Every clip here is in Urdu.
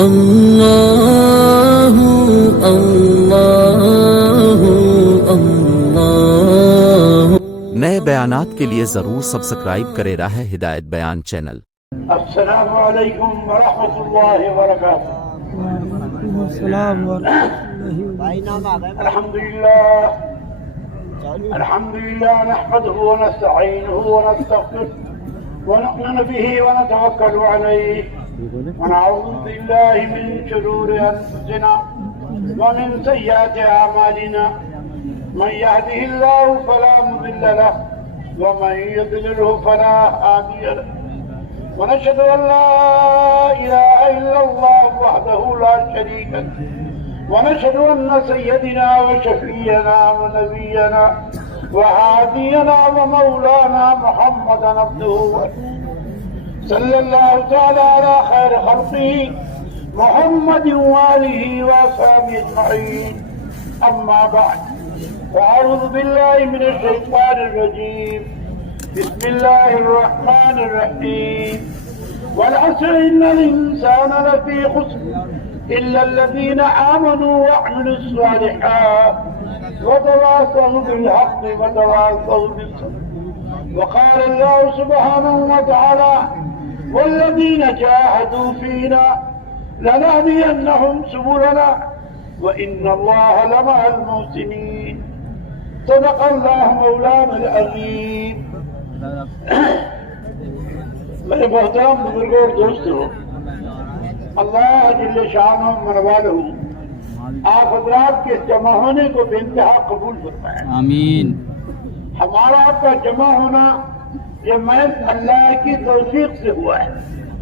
اللہ اللہ اللہ۔ نئے بیانات کے لیے ضرور سبسکرائب کرے راہ ہدایت بیان چینل۔ السلام علیکم ورحمۃ اللہ وبرکاتہ۔ وعلیکم السلام الحمد لله نحمده ونستعينه ونستغفره ونؤمن به ونتوكل عليه ونعوذ بالله من شرور أنفسنا ومن سيئات أعمالنا من يهده الله فلا مضل له ومن يضلله فلا هادي له ونشهد أن لا إله إلا الله وحده لا شريك له ونشهد أن سيدنا وشفينا ونبينا وهادينا ومولانا محمدا عبده صلى الله تعالى على خير خلقه محمد وآله وأصحابه أجمعين، أما بعد فأعوذ بالله من الشيطان الرجيم، بسم الله الرحمن الرحيم، والعصر إن الإنسان لفي خسر إلا الذين آمنوا وعملوا الصالحات وتواصوا بالحق وتواصوا بالصبر. وقال الله سبحانه وتعالى والذين جاهدوا فينا لنهدينهم سبلنا وإن الله لمع المحسنين. صدق الله مولانا العظيم. میرے محترم بزرگوں اور دوستوں، اللہ جل شانہ منوالہ آپ حضرات کے جمع ہونے کو بے انتہا قبول فرمائے، آمین۔ ہمارا آپ کا جمع ہونا یہ محض اللہ کی توفیق سے ہوا ہے،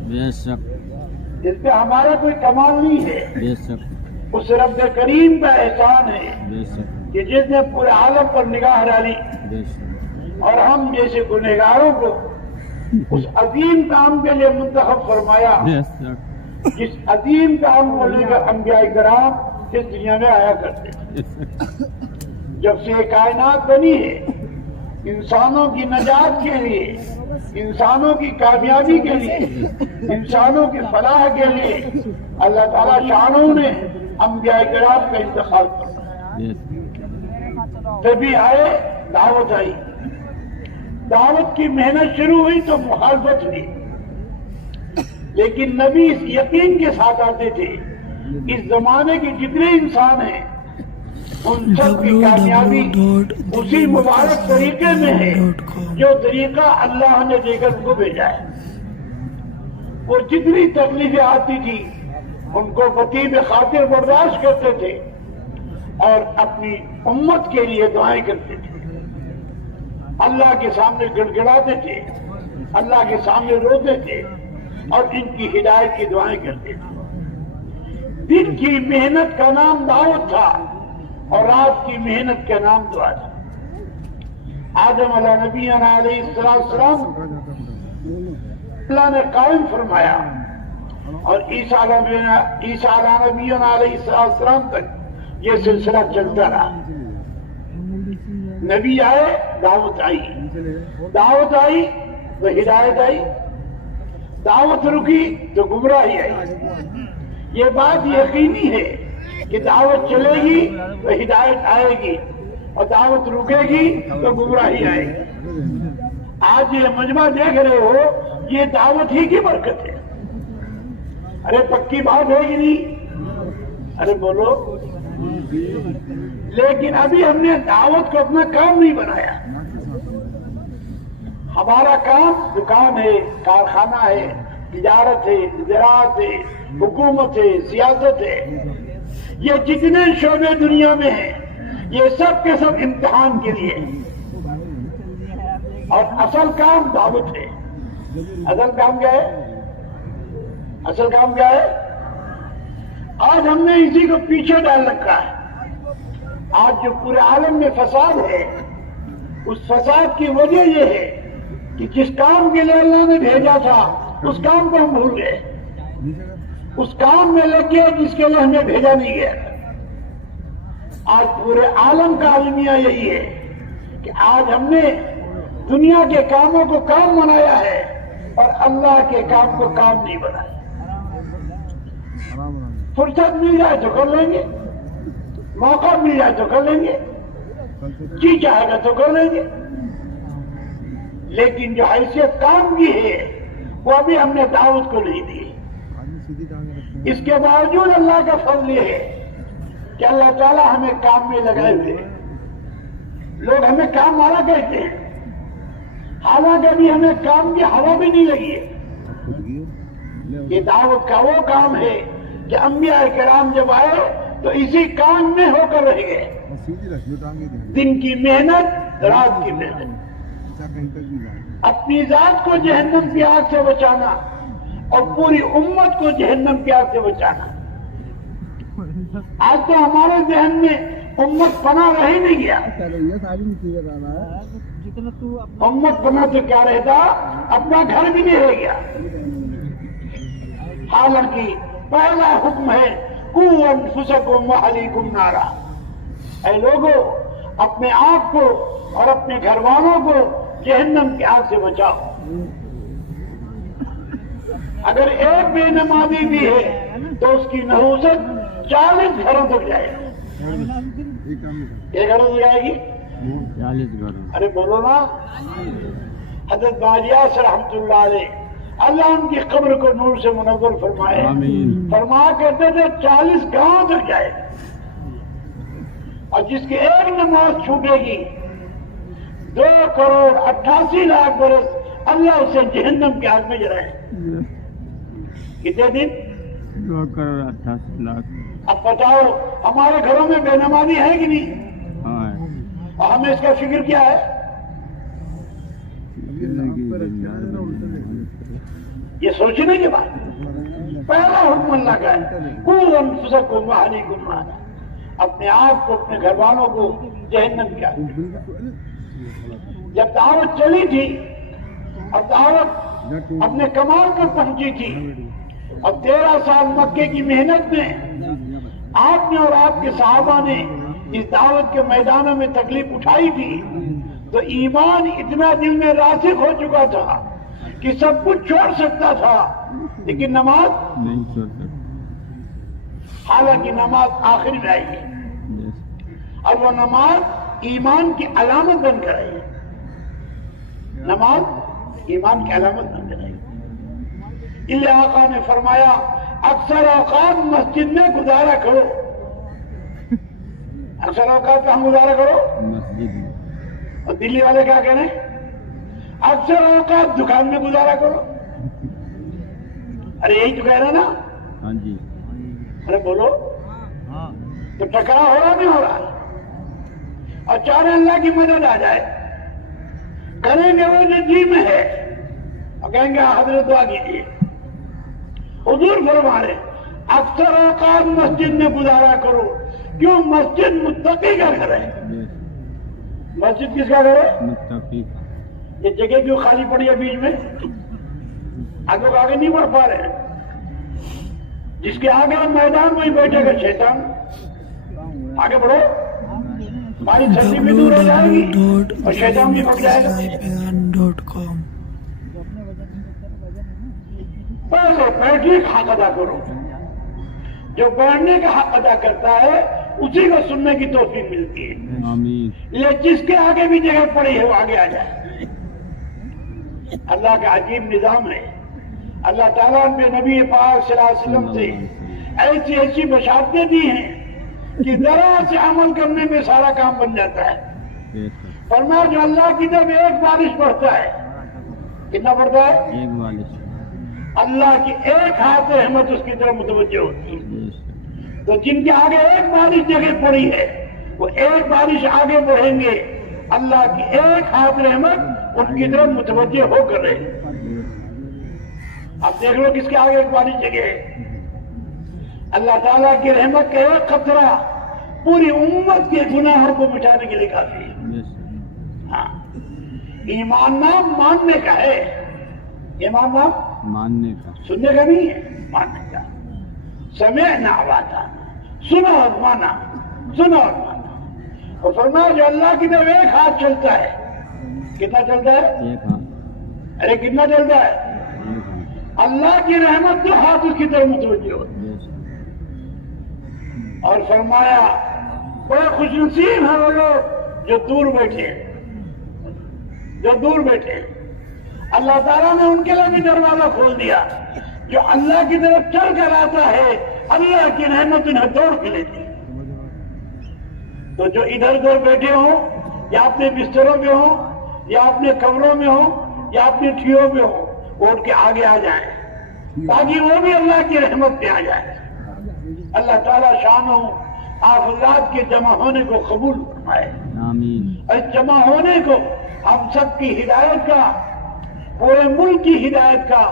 بے شک جس پہ ہمارا کوئی کمال نہیں ہے، بے شک اس رب کریم کا احسان ہے بے شک کہ جس نے پورے عالم پر نگاہ ڈالی بے شک اور ہم جیسے گنہگاروں کو اس عظیم کام کے لیے منتخب فرمایا، بے شک جس عظیم کام کو لے کر انبیاء کرام اس دنیا میں آیا کرتے تھے۔ جب سے یہ کائنات بنی ہے، انسانوں کی نجات کے لیے، انسانوں کی کامیابی کے لیے، انسانوں کی فلاح کے لیے اللہ تعالیٰ شانوں نے انبیاء کرام کا انتخاب کیا۔ تبھی آئے، دعوت آئی، دعوت کی محنت شروع ہوئی تو مخالفت ہوئی، لیکن نبی اس یقین کے ساتھ آتے تھے اس زمانے کے جتنے انسان ہیں ان سب کی کامیابی اسی مبارک طریقے میں ہے جو طریقہ اللہ نے دے کر ان کو بھیجا ہے۔ وہ جتنی تکلیفیں آتی تھی ان کو بطیب خاطر برداشت کرتے تھے اور اپنی امت کے لیے دعائیں کرتے تھے، اللہ کے سامنے گڑ گڑاتے تھے، اللہ کے سامنے روتے تھے اور ان کی ہدایت کی دعائیں کرتے تھے۔ دن کی محنت کا نام دعوت تھا اور رات کی محنت کا نام دعا تھا۔ آدم علیہ نبینا علیہ السلام اللہ نے قائم فرمایا اور عیسیٰ علیہ نبینا علیہ السلام تک یہ سلسلہ چلتا رہا۔ نبی آئے، دعوت آئی، دعوت آئی تو ہدایت آئی، دعوت رکی تو گمراہی آئی۔ یہ بات یقینی ہے کہ دعوت چلے گی تو ہدایت آئے گی اور دعوت رکے گی تو گمراہی آئے گی۔ آج یہ مجمع دیکھ رہے ہو، یہ دعوت ہی کی برکت ہے۔ ارے پکی بات ہے کہ نہیں؟ ارے بولو۔ لیکن ابھی ہم نے دعوت کو اپنا کام نہیں بنایا۔ ہمارا کام دکان ہے، کارخانہ ہے، تجارت ہے، زراعت ہے، حکومت ہے، سیاست ہے، یہ جتنے شعبے دنیا میں ہیں یہ سب کے سب امتحان کے لیے، اور اصل کام دعوت ہے۔ اصل کام کیا ہے؟ اصل کام کیا ہے؟ آج ہم نے اسی کو پیچھے ڈال رکھا ہے۔ آج جو پورے عالم میں فساد ہے، اس فساد کی وجہ یہ ہے کہ جس کام کے لیے اللہ نے بھیجا تھا اس کام کو ہم بھول گئے، اس کام میں لگ گئے جس کے لیے ہمیں بھیجا نہیں گیا۔ آج پورے عالم کا المیہ یہی ہے کہ آج ہم نے دنیا کے کاموں کو کام بنایا ہے اور اللہ کے کام کو کام نہیں بنایا۔ فرصت مل جائے تو کر لیں گے، موقع مل جائے تو کر لیں گے، جی چاہے گا تو کر لیں گے، لیکن جو حیثیت کام کی ہے وہ ابھی ہم نے دعوت کو نہیں دی۔ اس کے باوجود اللہ کا فضل یہ ہے کہ اللہ تعالیٰ ہمیں کام میں لگائے ہوئے ہیں۔ لوگ ہمیں کام والا کہتے ہیں، حالانکہ ابھی ہمیں کام کی ہوا بھی نہیں لگی ہے۔ یہ دعوت کا وہ کام ہے کہ انبیاء کرام جب آئے تو اسی کام میں ہو کر رہ گئے، دن کی محنت، رات کی محنت، اپنی ذات کو جہنم کی آگ سے بچانا اور پوری امت کو جہنم کی آگ سے بچانا۔ آج تو ہمارے ذہن میں امت پناہ رہ ہی نہیں گیا۔ امت پناہ تو کیا رہتا، اپنا گھر بھی نہیں رہ گیا۔ حالانکہ پہلا حکم ہے قوا انفسکم واہلیکم نارا، اے لوگو اپنے آپ کو اور اپنے گھر والوں کو جہنم کی آگ سے بچاؤ۔ اگر ایک بے نمازی بھی ہے تو اس کی نحوست 40 گھروں تک جائے گی۔ ایک گھروں تک جائے گی، 40 گھروں۔ ارے بولو نا۔ حضرت باجیاس رحمت اللہ علیہ، اللہ ان کی قبر کو نور سے منور فرمائے، آمین۔ فرمایا کرتے تھے 40 گاؤں تک جائے، اور جس کی ایک نماز چھوٹے گی 2,88,00,000 برس اللہ اسے جہنم کی آگ میں جلائے۔ کتنے دن؟ 2,88,00,000۔ اب بتاؤ ہمارے گھروں میں بے نمازی ہے کہ نہیں؟ ہاں، اور ہمیں اس کا فکر کیا ہے؟ یہ سوچنے کے بعد پہلا حکم اللہ کا ہے قوا انفسکم واہلیکم نارا، اپنے آپ کو، اپنے گھر والوں کو جہنم کی آگ۔ جب دعوت چلی تھی اور دعوت اپنے کمال پر پہنچی تھی اور 13 سال مکے کی محنت میں آپ نے اور آپ کے صحابہ نے اس دعوت کے میدانوں میں تکلیف اٹھائی تھی، تو ایمان اتنا دل میں راسخ ہو چکا تھا کہ سب کچھ چھوڑ سکتا تھا، لیکن نماز نہیں چھوڑ سکتا۔ حالانکہ نماز آخر میں آئی ہے اور وہ نماز ایمان کی علامت بن کر آئی ہے۔ نماز ایمان کی علامت بن کر آئی۔ اللہ آقا نے فرمایا اکثر اوقات مسجد میں گزارا کرو۔ اکثر اوقات کہاں گزارا کرو؟ مسجد میں۔ اور دلی والے کیا کہہ رہے ہیں؟ اکثر اوقات دکان میں گزارا کرو۔ ارے یہی تو کہہ رہے نا؟ ہاں جی۔ ارے بولو تو ٹکرا ہو رہا نہیں ہو رہا؟ اور چاہے اللہ کی مدد آ جائے، کریں گے وہ جو جی میں ہے، اور کہیں گے حضرت دعا کیجیے۔ حضور فرما رہے اکثر اوقات مسجد میں گزارا کرو، کیوں؟ مسجد متقی کا گھر ہے۔ مسجد کس کا گھر ہے؟ متقی۔ یہ جگہ کیوں خالی پڑی ہے بیچ میں؟ آپ لوگ آگے نہیں بڑھ پا رہے ہیں۔ جس کے آگے میدان وہی بیٹھے گا شیطان۔ آگے بڑھو، ہماری چھٹی بھی دور ہو جائے گی اور شیطان بھی بڑھ جائے گا۔ پہلے بیٹھنے کا حق ادا کرو، جو بیٹھنے کا حق ادا کرتا ہے اسی کو سننے کی توفیق ملتی ہے۔ آمین۔ یہ جس کے آگے بھی جگہ پڑی ہے وہ آگے آ جائے۔ اللہ کا عجیب نظام ہے۔ اللہ تعالیٰ نے نبی پاک صلی اللہ علیہ وسلم سے ایسی ایسی بشارتیں دی ہیں کہ ذرا سے عمل کرنے میں سارا کام بن جاتا ہے۔ فرمایا جو اللہ کی طرف ایک بارش پڑتا ہے، کتنا پڑتا ہے؟ ایک بارش۔ اللہ کی ایک ہاتھ رحمت اس کی طرف متوجہ ہوتی ہے۔ تو جن کے آگے ایک بارش جگہ پڑی ہے وہ ایک بارش آگے بڑھیں گے، اللہ کی ایک ہاتھ رحمت ان کی طرف متوجہ ہو کر رہے۔ اب دیکھ لو کس کے آگے ایک بارش جگہ ہے؟ اللہ تعالیٰ کی رحمت کا ایک قطرہ پوری امت کے گناہوں کو مٹانے کے لیے کافی ہے۔ ہاں، ایمان نام ماننے کا ہے۔ ایمان نام ماننے کا، سننے کا نہیں ہے، ماننے کا۔ سمعنا واطعنا، سنا اور مانا، سنا اور مانا۔ اور فرمایا جو اللہ کی طرف ایک ہاتھ چلتا ہے، کتنا چلتا ہے؟ ایک ہاتھ۔ ارے کتنا چلتا ہے؟ ایک ہاتھ۔ اللہ کی رحمت جو ہاتھ اس کی طرف متوجہ ہوتی ہے۔ اور فرمایا بڑے خوش نصیب ہیں وہ لوگ جو دور بیٹھے ہیں، جو دور بیٹھے ہیں۔ اللہ تعالیٰ نے ان کے لیے بھی دروازہ کھول دیا، جو اللہ کی طرف چل کر آتا ہے اللہ کی رحمت انہیں دوڑ کے لیتی ہے۔ تو جو ادھر ادھر بیٹھے ہوں یا اپنے بستروں پہ ہوں یا اپنے کمروں میں ہوں یا اپنے ٹھیوں پہ ہوں، وہ ان کے آگے آ جائیں تاکہ وہ بھی اللہ کی رحمت پہ آ جائیں۔ اللہ تعالیٰ شانوں آپ حضرات کے جمع ہونے کو قبول فرمائے، آمین۔ اور اس جمع ہونے کو ہم سب کی ہدایت کا، پورے ملک کی ہدایت کا،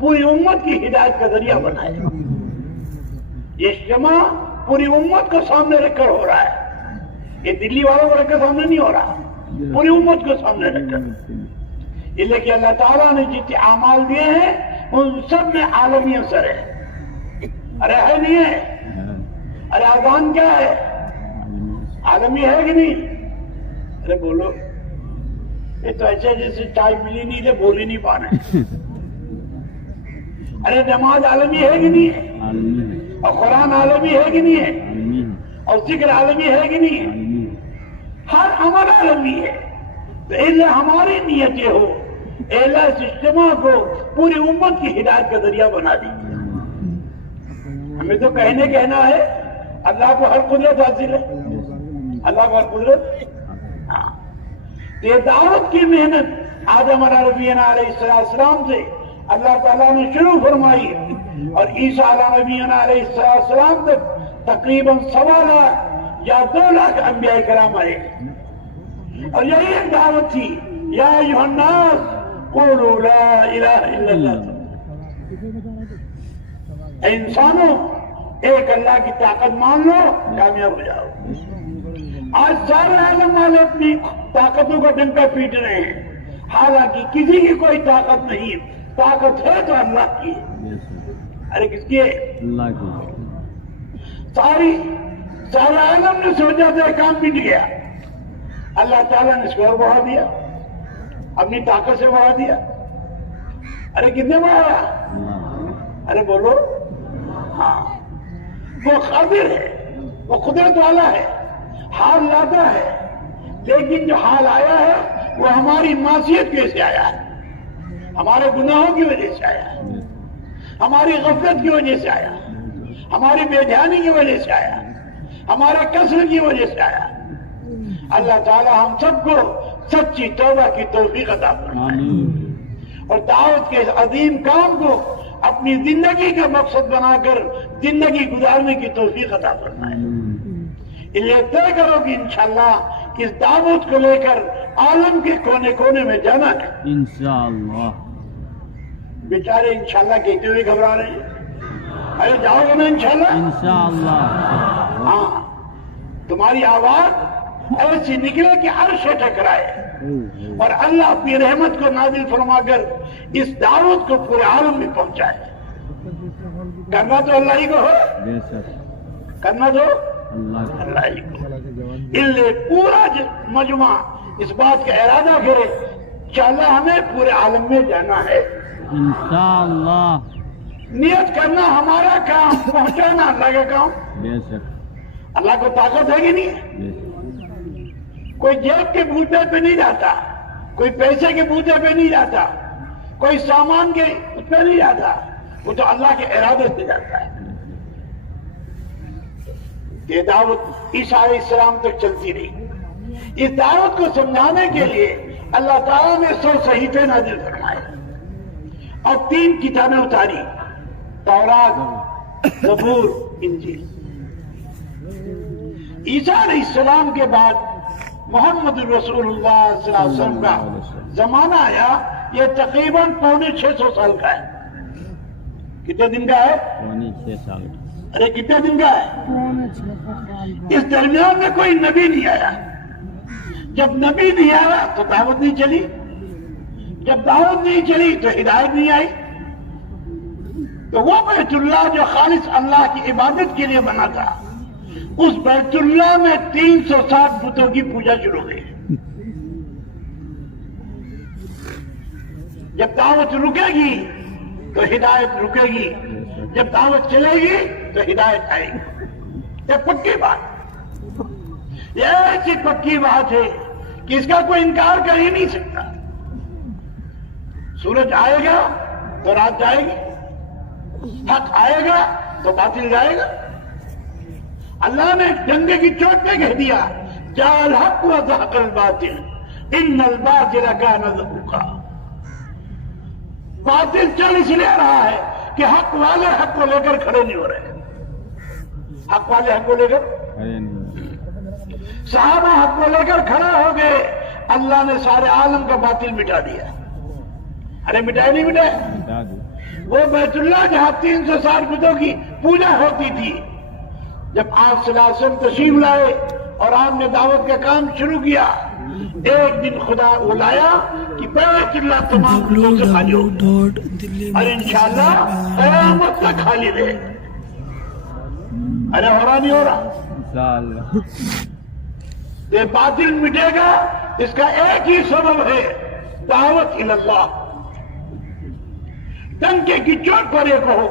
پوری امت کی ہدایت کا ذریعہ بنائے۔ یہ جمع پوری امت کو سامنے رکھ کر ہو رہا ہے، یہ دلی والوں کو رکھ کر سامنے نہیں ہو رہا، پوری امت کو سامنے رکھ کر۔ اس لیے کہ اللہ تعالیٰ نے جتنے اعمال دیے ہیں ان سب میں عالمی اثر ہے۔ ارے ہے نہیں ہے؟ ارے اذان کیا ہے؟ عالمی ہے کہ نہیں؟ ارے بولو، یہ تو ایسے جیسے چائے ملی نہیں تھے بول ہی نہیں پا رہے۔ ارے نماز عالمی ہے کہ نہیں ہے؟ عالمی ہے، اور قرآن عالمی ہے کہ نہیں ہے؟ عالمی ہے، اور ذکر عالمی ہے کہ نہیں ہے؟ عالمی ہے۔ ہر عمل عالمی ہے۔ تو اللہ ہماری نیتیں ہو، اللہ اس اجتماع کو پوری امت کی ہدایت کا ذریعہ بنا دی۔ ہمیں تو کہنا ہے، اللہ کو ہر قدرت حاصل ہے، اللہ کو ہر قدرت۔ ہاں، یہ دعوت کی محنت آدم علیہ نبینا علیہ السلام سے اللہ تعالیٰ نے شروع فرمائی، اور عیسیٰ علیہ نبینا علیہ السلام تک تقریباً 1.25 لاکھ یا 2 لاکھ انبیاء کرام آئے، اور یہی ایک دعوت تھی، یا ایھا الناس قولوا لا الہ الا اللہ۔ اے انسانوں، ایک اللہ کی طاقت مان لو، کامیاب ہو جاؤ۔ آج سارے عالم والے اپنی طاقتوں کا ڈنکا پیٹ رہے ہیں، حالانکہ کسی کی کوئی طاقت نہیں، طاقت ہے تو اللہ کی ہے۔ ارے کس کی ہے؟ اللہ کی۔ سارا عالم نے سوچا تھا کام مٹ گیا، اللہ تعالیٰ نے اس کو اور بڑھا دیا، اپنی طاقت سے بڑھا دیا۔ ارے کتنے بڑھایا؟ ارے بولو، ہاں، وہ قادر ہے، وہ قدرت والا ہے، حال لاتا ہے، لیکن جو حال آیا ہے وہ ہماری معصیت کی وجہ سے آیا ہے، ہمارے گناہوں کی وجہ سے آیا ہے، ہماری غفلت کی وجہ سے آیا، ہماری بے دھیانی کی وجہ سے آیا، ہمارے کسل کی وجہ سے آیا۔ اللہ تعالی ہم سب کو سچی توبہ کی توفیق عطا فرمائے، اور دعوت کے اس عظیم کام کو اپنی زندگی کا مقصد بنا کر زندگی گزارنے کی توفیق عطا فرمائے۔ اس لیے طے کرو کہ انشاءاللہ اس دعوت کو لے کر عالم کے کونے کونے میں جانا ہے۔ انشاءاللہ۔ بیچارے انشاءاللہ کہتے ہوئے گھبرا رہے ہیں، ارے جاؤ گے نا انشاءاللہ؟ انشاءاللہ۔ ہاں، تمہاری آواز ایسی نکلے کہ عرش ٹکرائے، اور اللہ اپنی رحمت کو نازل فرما کر اس دعوت کو پورے عالم میں پہنچائے۔ کرنا تو اللہ ہی کو ہو، بے شک کرنا تو اللہ اللہ ہی کو۔ اس لیے پورا مجمع اس بات کا ارادہ کرے کہ اللہ ہمیں پورے عالم میں جانا ہے۔ انشاءاللہ۔ نیت کرنا ہمارا کام، پہنچانا اللہ کا کام۔ بے شک اللہ کو طاقت ہے کہ نہیں؟ بے شک۔ کوئی جیب کے بوتے پہ نہیں جاتا، کوئی پیسے کے بوتے پہ نہیں جاتا، کوئی سامان کے اس پہ نہیں جاتا، وہ تو اللہ کے ارادے سے جاتا ہے۔ یہ دعوت عیسیٰ علیہ السلام تک چلتی رہی۔ اس دعوت کو سمجھانے کے لیے اللہ تعالیٰ نے 100 صحیفے نازل فرمائے اور 3 کتابیں اتاری، تورات، زبور، انجیل۔ عیسیٰ علیہ السلام کے بعد محمد رسول اللہ صلی اللہ علیہ وسلم کا زمانہ آیا، یہ تقریباً 650 سال کا ہے۔ کتنے دن کا ہے؟ 6 سال۔ ارے کتنے دن کا ہے؟ اس درمیان میں کوئی نبی نہیں آیا۔ جب نبی نہیں آیا تو دعوت نہیں چلی، جب دعوت نہیں چلی تو ہدایت نہیں آئی۔ تو وہ بیت اللہ جو خالص اللہ کی عبادت کے لیے بنا تھا، اس بیت اللہ میں 360 بتوں کی پوجا شروع ہوئی۔ جب دعوت رکے گی تو ہدایت رکے گی، جب دعوت چلے گی تو ہدایت آئے گی۔ یہ پکی بات، یہ ایسی پکی بات ہے کہ اس کا کوئی انکار کر ہی نہیں سکتا۔ سورج آئے گا تو رات جائے گی، حق آئے گا تو باطل جائے گا۔ اللہ نے ڈنڈے کی چوٹ پہ کہہ دیا جاء الحق وزهق الباطل ان الباطل كان زهوقا۔ باطل چل اس لیے رہا ہے کہ حق والے حق کو لے کر کھڑے نہیں ہو رہے، حق والے حق کو لے کر، صحابہ حق کو لے کر کھڑا ہو گئے، اللہ نے سارے عالم کا باطل مٹا دیا۔ ارے مٹائے نہیں مٹائے؟ وہ بیت اللہ جہاں 360 بتوں کی پوجا ہوتی تھی، جب آپ صلی اللہ علیہ وسلم تشریف لائے اور آپ نے دعوت کا کام شروع کیا، ایک دن خدا بلایا کہ بیت اللہ تمام بتوں سے خالی ہو اور انشاءاللہ قیامت تک خالی رہے۔ ارے ہو رہا نہیں ہو رہا؟ یہ باطل مٹے گا، اس کا ایک ہی سبب ہے دعوت اللہ۔ ڈنکے کی چوٹ پر یہ کہو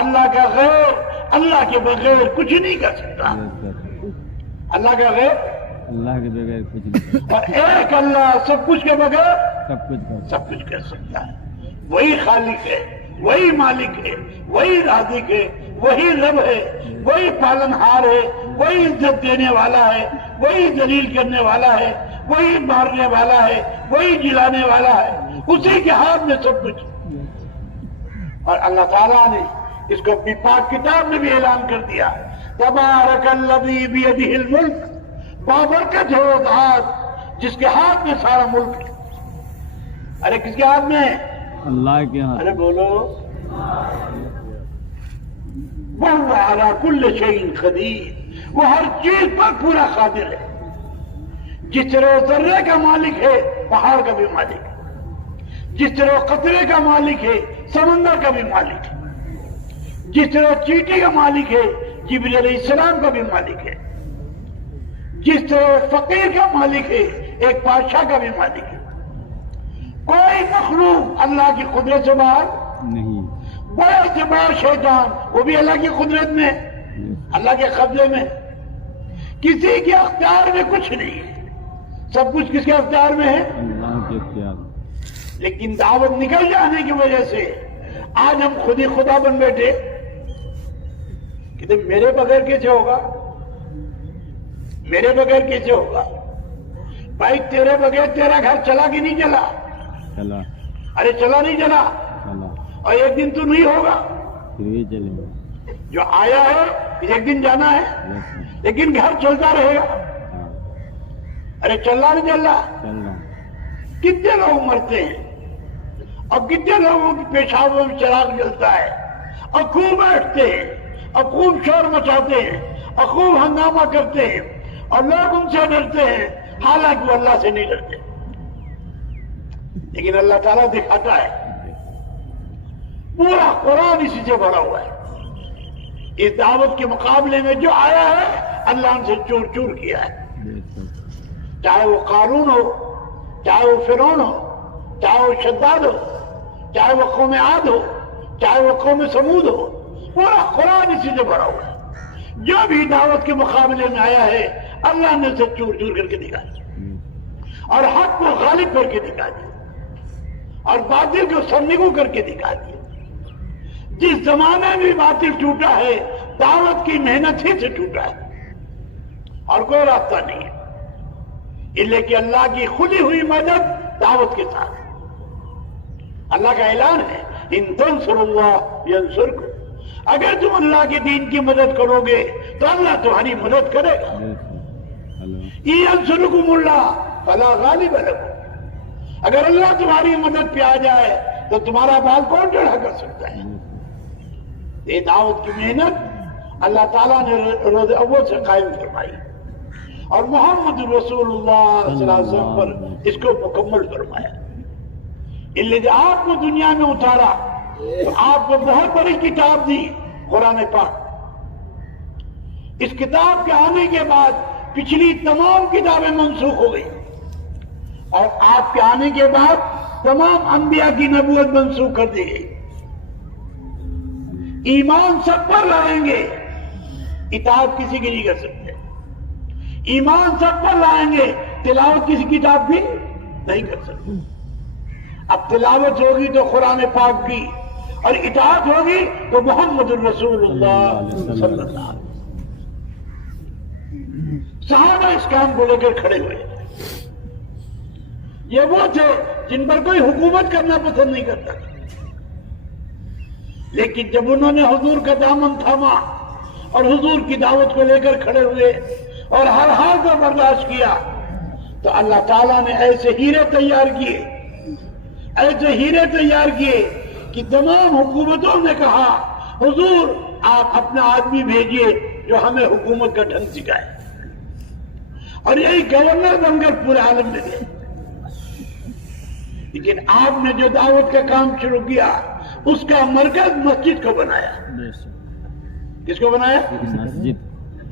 اللہ کا غیر، اللہ کے بغیر کچھ نہیں کر سکتا، اللہ کا غیر، اللہ کے بغیر کچھ نہیں، اور ایک اللہ سب کچھ کے بغیر سب کچھ کر سکتا ہے۔ وہی خالق ہے، وہی مالک ہے، وہی رازق ہے، وہی رب ہے، وہی پالنہار ہے، وہی عزت دینے والا ہے، وہی ذلیل کرنے والا ہے، وہی مارنے والا ہے، وہی جلانے والا ہے، اسی کے ہاتھ میں سب کچھ۔ اور اللہ تعالیٰ نے اس کو اپنی پاک کتاب میں بھی اعلان کر دیا تبارک الذی بیدہ الملک، بابرکت ہے وہ ذات جس کے ہاتھ میں سارا ملک ہے۔ ارے کس کے ہاتھ میں ہے؟ اللہ کے ہاتھ۔ ارے بولو وَهُوَ عَلَى كُلِّ شَيْءٍ قَدِيرٌ، وہ ہر چیز پر پورا قادر ہے۔ جس طرح ذرے کا مالک ہے پہاڑ کا بھی مالک ہے، جس طرح قطرے کا مالک ہے سمندر کا بھی مالک ہے، جس طرح چیٹی کا مالک ہے جبریل علیہ السلام کا بھی مالک ہے، جس طرح فقیر کا مالک ہے ایک بادشاہ کا بھی مالک ہے۔ کوئی مخلوق اللہ کی قدرت سے باہر نہیں، بڑے سے بڑا شیطان وہ بھی اللہ کی قدرت میں، اللہ کے قبضے میں، کسی کے اختیار میں کچھ نہیں ہے، سب کچھ کس کے اختیار میں ہے؟ اللہ کے اختیار۔ لیکن دعوت نکل جانے کی وجہ سے آج ہم خود ہی خدا بن بیٹھے کہ میرے بغیر کیسے ہوگا، میرے بغیر کیسے ہوگا؟ بھائی تیرے بغیر تیرا گھر چلا کہ نہیں چلا؟ چلا، ارے چلا نہیں چلا؟ چلا، اور ایک دن تو نہیں ہوگا، پھر بھی چلے گا۔ جو آیا ہے ایک دن جانا ہے، لیکن گھر چلتا رہے گا۔ ہاں، ارے چل رہا نہیں چل رہا؟ چل رہا۔ کتنے لوگ مرتے ہیں اور کتنے لوگوں کی پیشابوں میں چراغ جلتا ہے اور خوب بیٹھتے ہیں اور خوب شور مچاتے ہیں اور خوب ہنگامہ کرتے ہیں اور لوگ ان سے ڈرتے ہیں، حالانکہ وہ اللہ سے نہیں ڈرتے، لیکن اللہ تعالیٰ دکھاتا ہے۔ پورا قرآن اسی سے بھرا ہوا ہے۔ اس دعوت کے مقابلے میں جو آیا ہے اللہ ان سے چور چور کیا ہے، چاہے وہ قارون ہو، چاہے وہ فرعون ہو، چاہے وہ شداد ہو، چاہے وہ قوم عاد ہو، چاہے وہ قوم سمود ہو، پورا قرآن اسی سے بھرا ہوا ہے۔ جو بھی دعوت کے مقابلے میں آیا ہے اللہ نے اسے چور چور کر کے دکھا دیا اور حق کو غالب کر کے دکھا دیا اور باطل کو سرنگو کر کے دکھا دیا۔ جس زمانے میں باطل ٹوٹا ہے دعوت کی محنت ہی سے ٹوٹا ہے اور کوئی راستہ نہیں ہے، اللہ کہ اللہ کی کھلی ہوئی مدد دعوت کے ساتھ۔ اللہ کا اعلان ہے ان تنصروا اللہ ینصرکم، اگر تم اللہ کے دین کی مدد کرو گے تو اللہ تمہاری مدد کرے گا۔ ینصرکم اللہ فلا غالب لکم، اگر اللہ تمہاری مدد پہ آ جائے تو تمہارا بال کون ٹیڑھا کر سکتا ہے؟ یہ دعوت کی محنت اللہ تعالیٰ نے روز اول سے قائم فرمائی اور محمد رسول اللہ صلی اللہ علیہ وسلم پر اس کو مکمل فرمایا۔ اللہ نے آپ کو دنیا میں اتارا تو آپ کو بہت بڑی کتاب دی، قرآن پاک۔ اس کتاب کے آنے کے بعد پچھلی تمام کتابیں منسوخ ہو گئی اور آپ کے آنے کے بعد تمام انبیاء کی نبوت منسوخ کر دی گئی۔ ایمان سب پر لائیں گے، اطاعت کسی کی نہیں کر سکتے. ایمان سب پر لائیں گے, تلاوت کسی کتاب کی نہیں کر سکتے. اب تلاوت ہوگی تو قرآن پاک کی, اور اطاعت ہوگی تو محمد الرسول اللہ صلی اللہ علیہ وسلم. صحابہ اس کام کو لے کر کھڑے ہوئے. یہ وہ تھے جن پر کوئی حکومت کرنا پسند نہیں کرتا, لیکن جب انہوں نے حضور کا دامن تھاما اور حضور کی دعوت کو لے کر کھڑے ہوئے اور ہر حال کو برداشت کیا, تو اللہ تعالیٰ نے ایسے ہیرے تیار کیے, ایسے ہیرے تیار کیے کہ تمام حکومتوں نے کہا حضور آپ اپنا آدمی بھیجئے جو ہمیں حکومت کا ڈھنگ سکھائے, اور یہی گورنر بن کر پورے عالم میں گئے. لیکن آپ نے جو دعوت کا کام شروع کیا اس کا مرکز مسجد کو بنایا. کس کو بنایا؟ مسجد.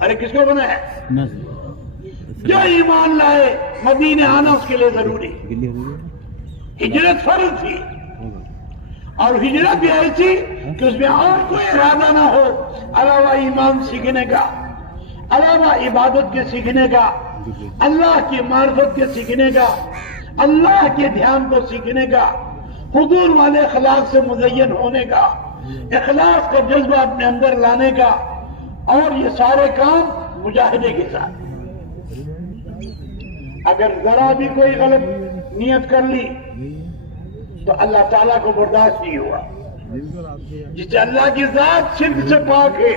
ارے کس کو بنایا؟ مسجد. جو ایمان لائے مدینے آنا اس کے لیے ضروری. ہجرت فرض تھی, اور ہجرت بھی ایسی کہ اس میں اور کوئی ارادہ نہ ہو علاوہ ایمان سیکھنے کا, علاوہ عبادت کے سیکھنے کا, اللہ کی معرفت کے سیکھنے کا, اللہ کے دھیان کو سیکھنے کا, حضور والے اخلاق سے مزین ہونے کا, اخلاص کا جذبہ اپنے اندر لانے کا, اور یہ سارے کام مجاہدے کے ساتھ. اگر ذرا بھی کوئی غلط نیت کر لی تو اللہ تعالیٰ کو برداشت نہیں ہوا. جس سے اللہ کی ذات شرک سے پاک ہے,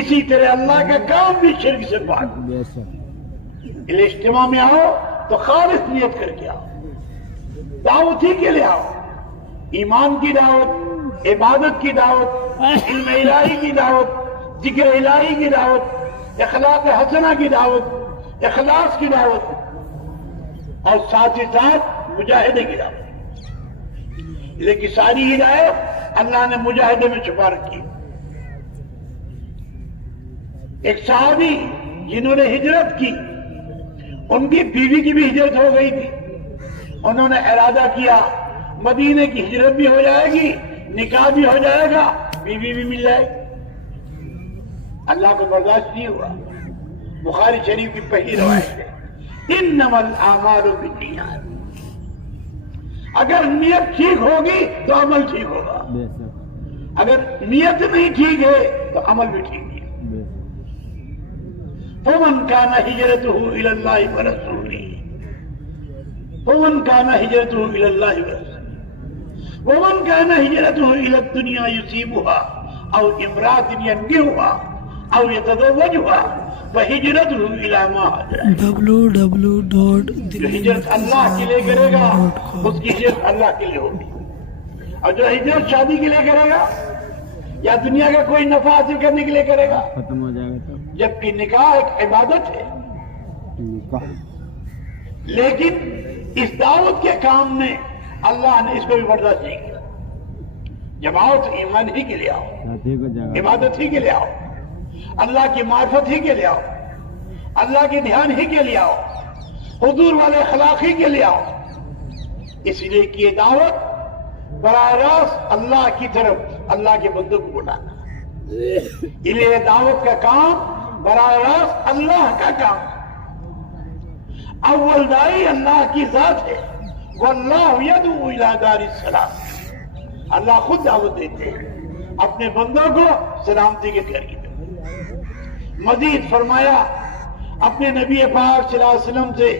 اسی طرح اللہ کا کام بھی شرک سے پاک. اس اجتماع میں آؤ تو خالص نیت کر کے آؤ, دعوت ہی کے لیے آؤ, ایمان کی دعوت, عبادت کی دعوت, علم الہی کی دعوت, ذکر الہی کی دعوت, اخلاق حسنہ کی دعوت, اخلاص کی دعوت, اور ساتھ ہی ساتھ مجاہدے کی دعوت. لیکن ساری ہدایت اللہ نے مجاہدے میں چھپا رکھی. ایک صحابی جنہوں نے ہجرت کی, ان کی بیوی کی بھی ہجرت ہو گئی تھی. انہوں نے ارادہ کیا مدینے کی ہجرت بھی ہو جائے گی, نکاح بھی ہو جائے گا, بیوی بھی مل جائے گی. اللہ کو برداشت نہیں ہوا. بخاری شریف کی پہلی روایت ہے, انما الاعمال بالنیات. اگر نیت ٹھیک ہوگی تو عمل ٹھیک ہوگا, اگر نیت نہیں ٹھیک ہے تو عمل بھی ٹھیک نہیں. فمن کان ہجرتہ الی اللہ ورسولہ, فمن کان ہجرتہ الی اللہ ورسولہ, ومن کان ہجرتہ الی الدنیا یصیبها او امرأة ينكحها او يتزوجها فہجرتہ الی ما ہاجر. جو ہجرت اللہ کے لیے کرے گا اس کی ہجرت اللہ کے لیے ہوگی, اور جو ہجرت شادی کے لیے کرے گا یا دنیا کا کوئی نفع حاصل کرنے کے لیے کرے گا, ختم ہو جائے گا. جبکہ نکاح ایک عبادت ہے. لیکن اس دعوت کے کام میں اللہ نے اس کو بھی برداشت نہیں کیا. جب آؤ تو ایمان ہی کے لیے آؤ, عبادت ہی کے لیے آؤ, اللہ کی معرفت ہی کے لیے آؤ, اللہ کے دھیان ہی کے لیے آؤ, حضور والے اخلاق ہی کے لیے آؤ. اس لیے کہ یہ دعوت براہ راست اللہ کی طرف اللہ کے بندوں کو بلانا. یہ دعوت کا کام براہ راست اللہ کا کام. اول دائی اللہ کی ذات ہے. واللہ یدعو الی دار السلام. اللہ خود دعوت دیتے ہیں اپنے بندوں کو سلامتی کے گھر کی طرف. مزید فرمایا اپنے نبی پاک صلی اللہ علیہ وسلم سے,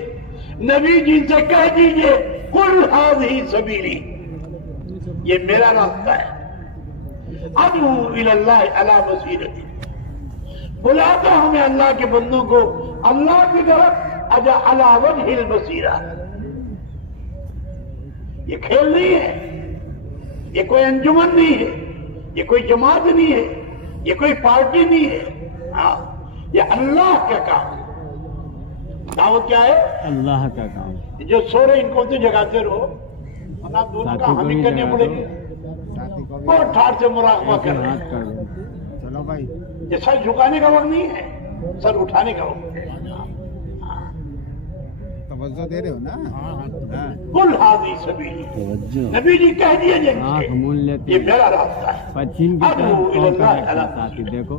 نبی جن سے کہہ دیجئے قل ھذہ سبیلی, یہ میرا راستہ ہے, ادعو الی اللہ علی بصیرۃ, بلاتا ہوں میں اللہ کے بندوں کو اللہ کی طرف علی وجہ البصیرہ. یہ کھیل نہیں ہے, یہ کوئی انجمن نہیں ہے, یہ کوئی جماعت نہیں ہے, یہ کوئی پارٹی نہیں ہے. ہاں, یہ اللہ کا کام ہے. دعوت کیا ہے؟ اللہ کا کام. جو سو رہے ان کو تو جگاتے رہو, ورنہ دونوں کا ہم ہی کرنے پڑے گے. اور ٹھاٹ سے مراقبہ کر رہے ہیں. چلو بھائی, یہ سر جھکانے کا وقت نہیں ہے, سر اٹھانے کا وقت ہے. توجہ دے رہے ہو نا. قل ھذہ سبیلی, نبی جی کہہ دیے یہ میرا راستہ ہے. ادعو الی اللہ. دیکھو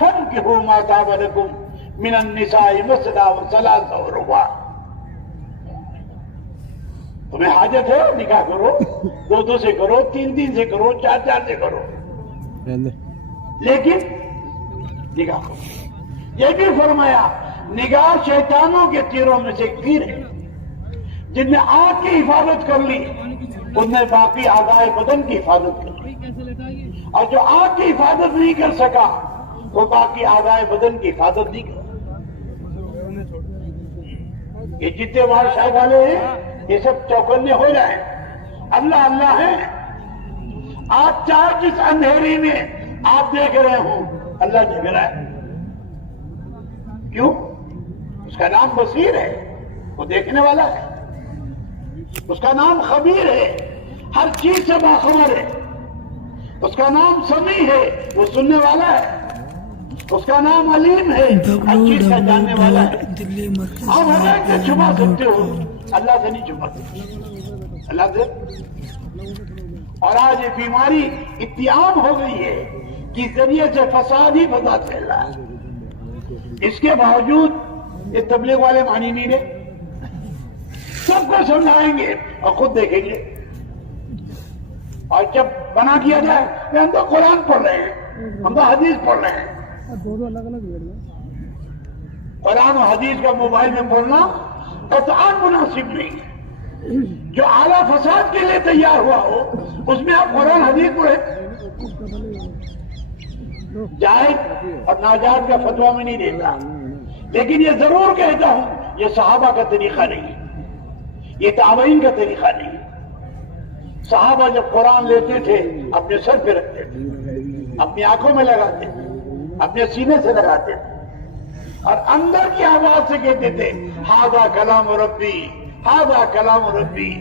فانكحوا ما طاب لكم من النساء مثنى وثلاث ورباع. تمہیں حاجت ہے نکاح کرو، دو دو سے کرو، تین تین سے کرو، چار چار سے کرو، لیکن نکاح کرو. یہ بھی فرمایا نگاہ شیطانوں کے تیروں میں سے ایک تیر ہے. جن نے آنکھ کی حفاظت کر لی ان نے باقی اعضائے بدن کی حفاظت کر لی، اور جو آنکھ کی حفاظت نہیں کر سکا وہ باقی اعضائے بدن کی حفاظت نہیں کر. یہ جتنے بادشاہ والے ہیں یہ سب چوکنے ہو جائیں، اللہ اللہ ہے. آپ چاہے جس اندھیری میں آپ دیکھ رہے ہوں اللہ دیکھ رہا ہے. کیوں؟ اس کا نام بصیر ہے، وہ دیکھنے والا ہے. اس کا نام خبیر ہے، ہر چیز سے باخبر ہے. اس کا نام سمیع ہے، وہ سننے والا ہے. اس کا نام علیم ہے، ہر چیز کا جاننے والا ہے. آپ ہر ایک سے چھپا سکتے ہو، اللہ سے نہیں چھپا سکتے، اللہ سے. اور آج یہ بیماری اتنی عام ہو گئی ہے کہ ذریعے سے فساد ہی فساد پھیل رہا ہے. اس کے باوجود یہ تبلیغ والے مانی نہیں رہے. سب کو سمجھائیں گے اور خود دیکھیں گے. اور جب بنا کیا جائے کہ ہم تو قرآن پڑھ رہے ہیں، ہم تو حدیث پڑھ رہے ہیں. قرآن و حدیث کا موبائل میں بولنا قطعاً مناسب نہیں ہے. جو اعلیٰ فساد کے لیے تیار ہوا ہو اس میں آپ قرآن حدیث پڑھیں. جائز اور ناجائز کا فتویٰ میں نہیں دیتا، لیکن یہ ضرور کہتا ہوں یہ صحابہ کا طریقہ نہیں ہے، یہ تابعین کا طریقہ نہیں ہے. صحابہ جب قرآن لیتے تھے اپنے سر پہ رکھتے تھے، اپنی آنکھوں میں لگاتے تھے، اپنے سینے سے لگاتے تھے، اور اندر کی آواز سے کہتے تھے ھذا کلام ربی، ھذا کلام ربی.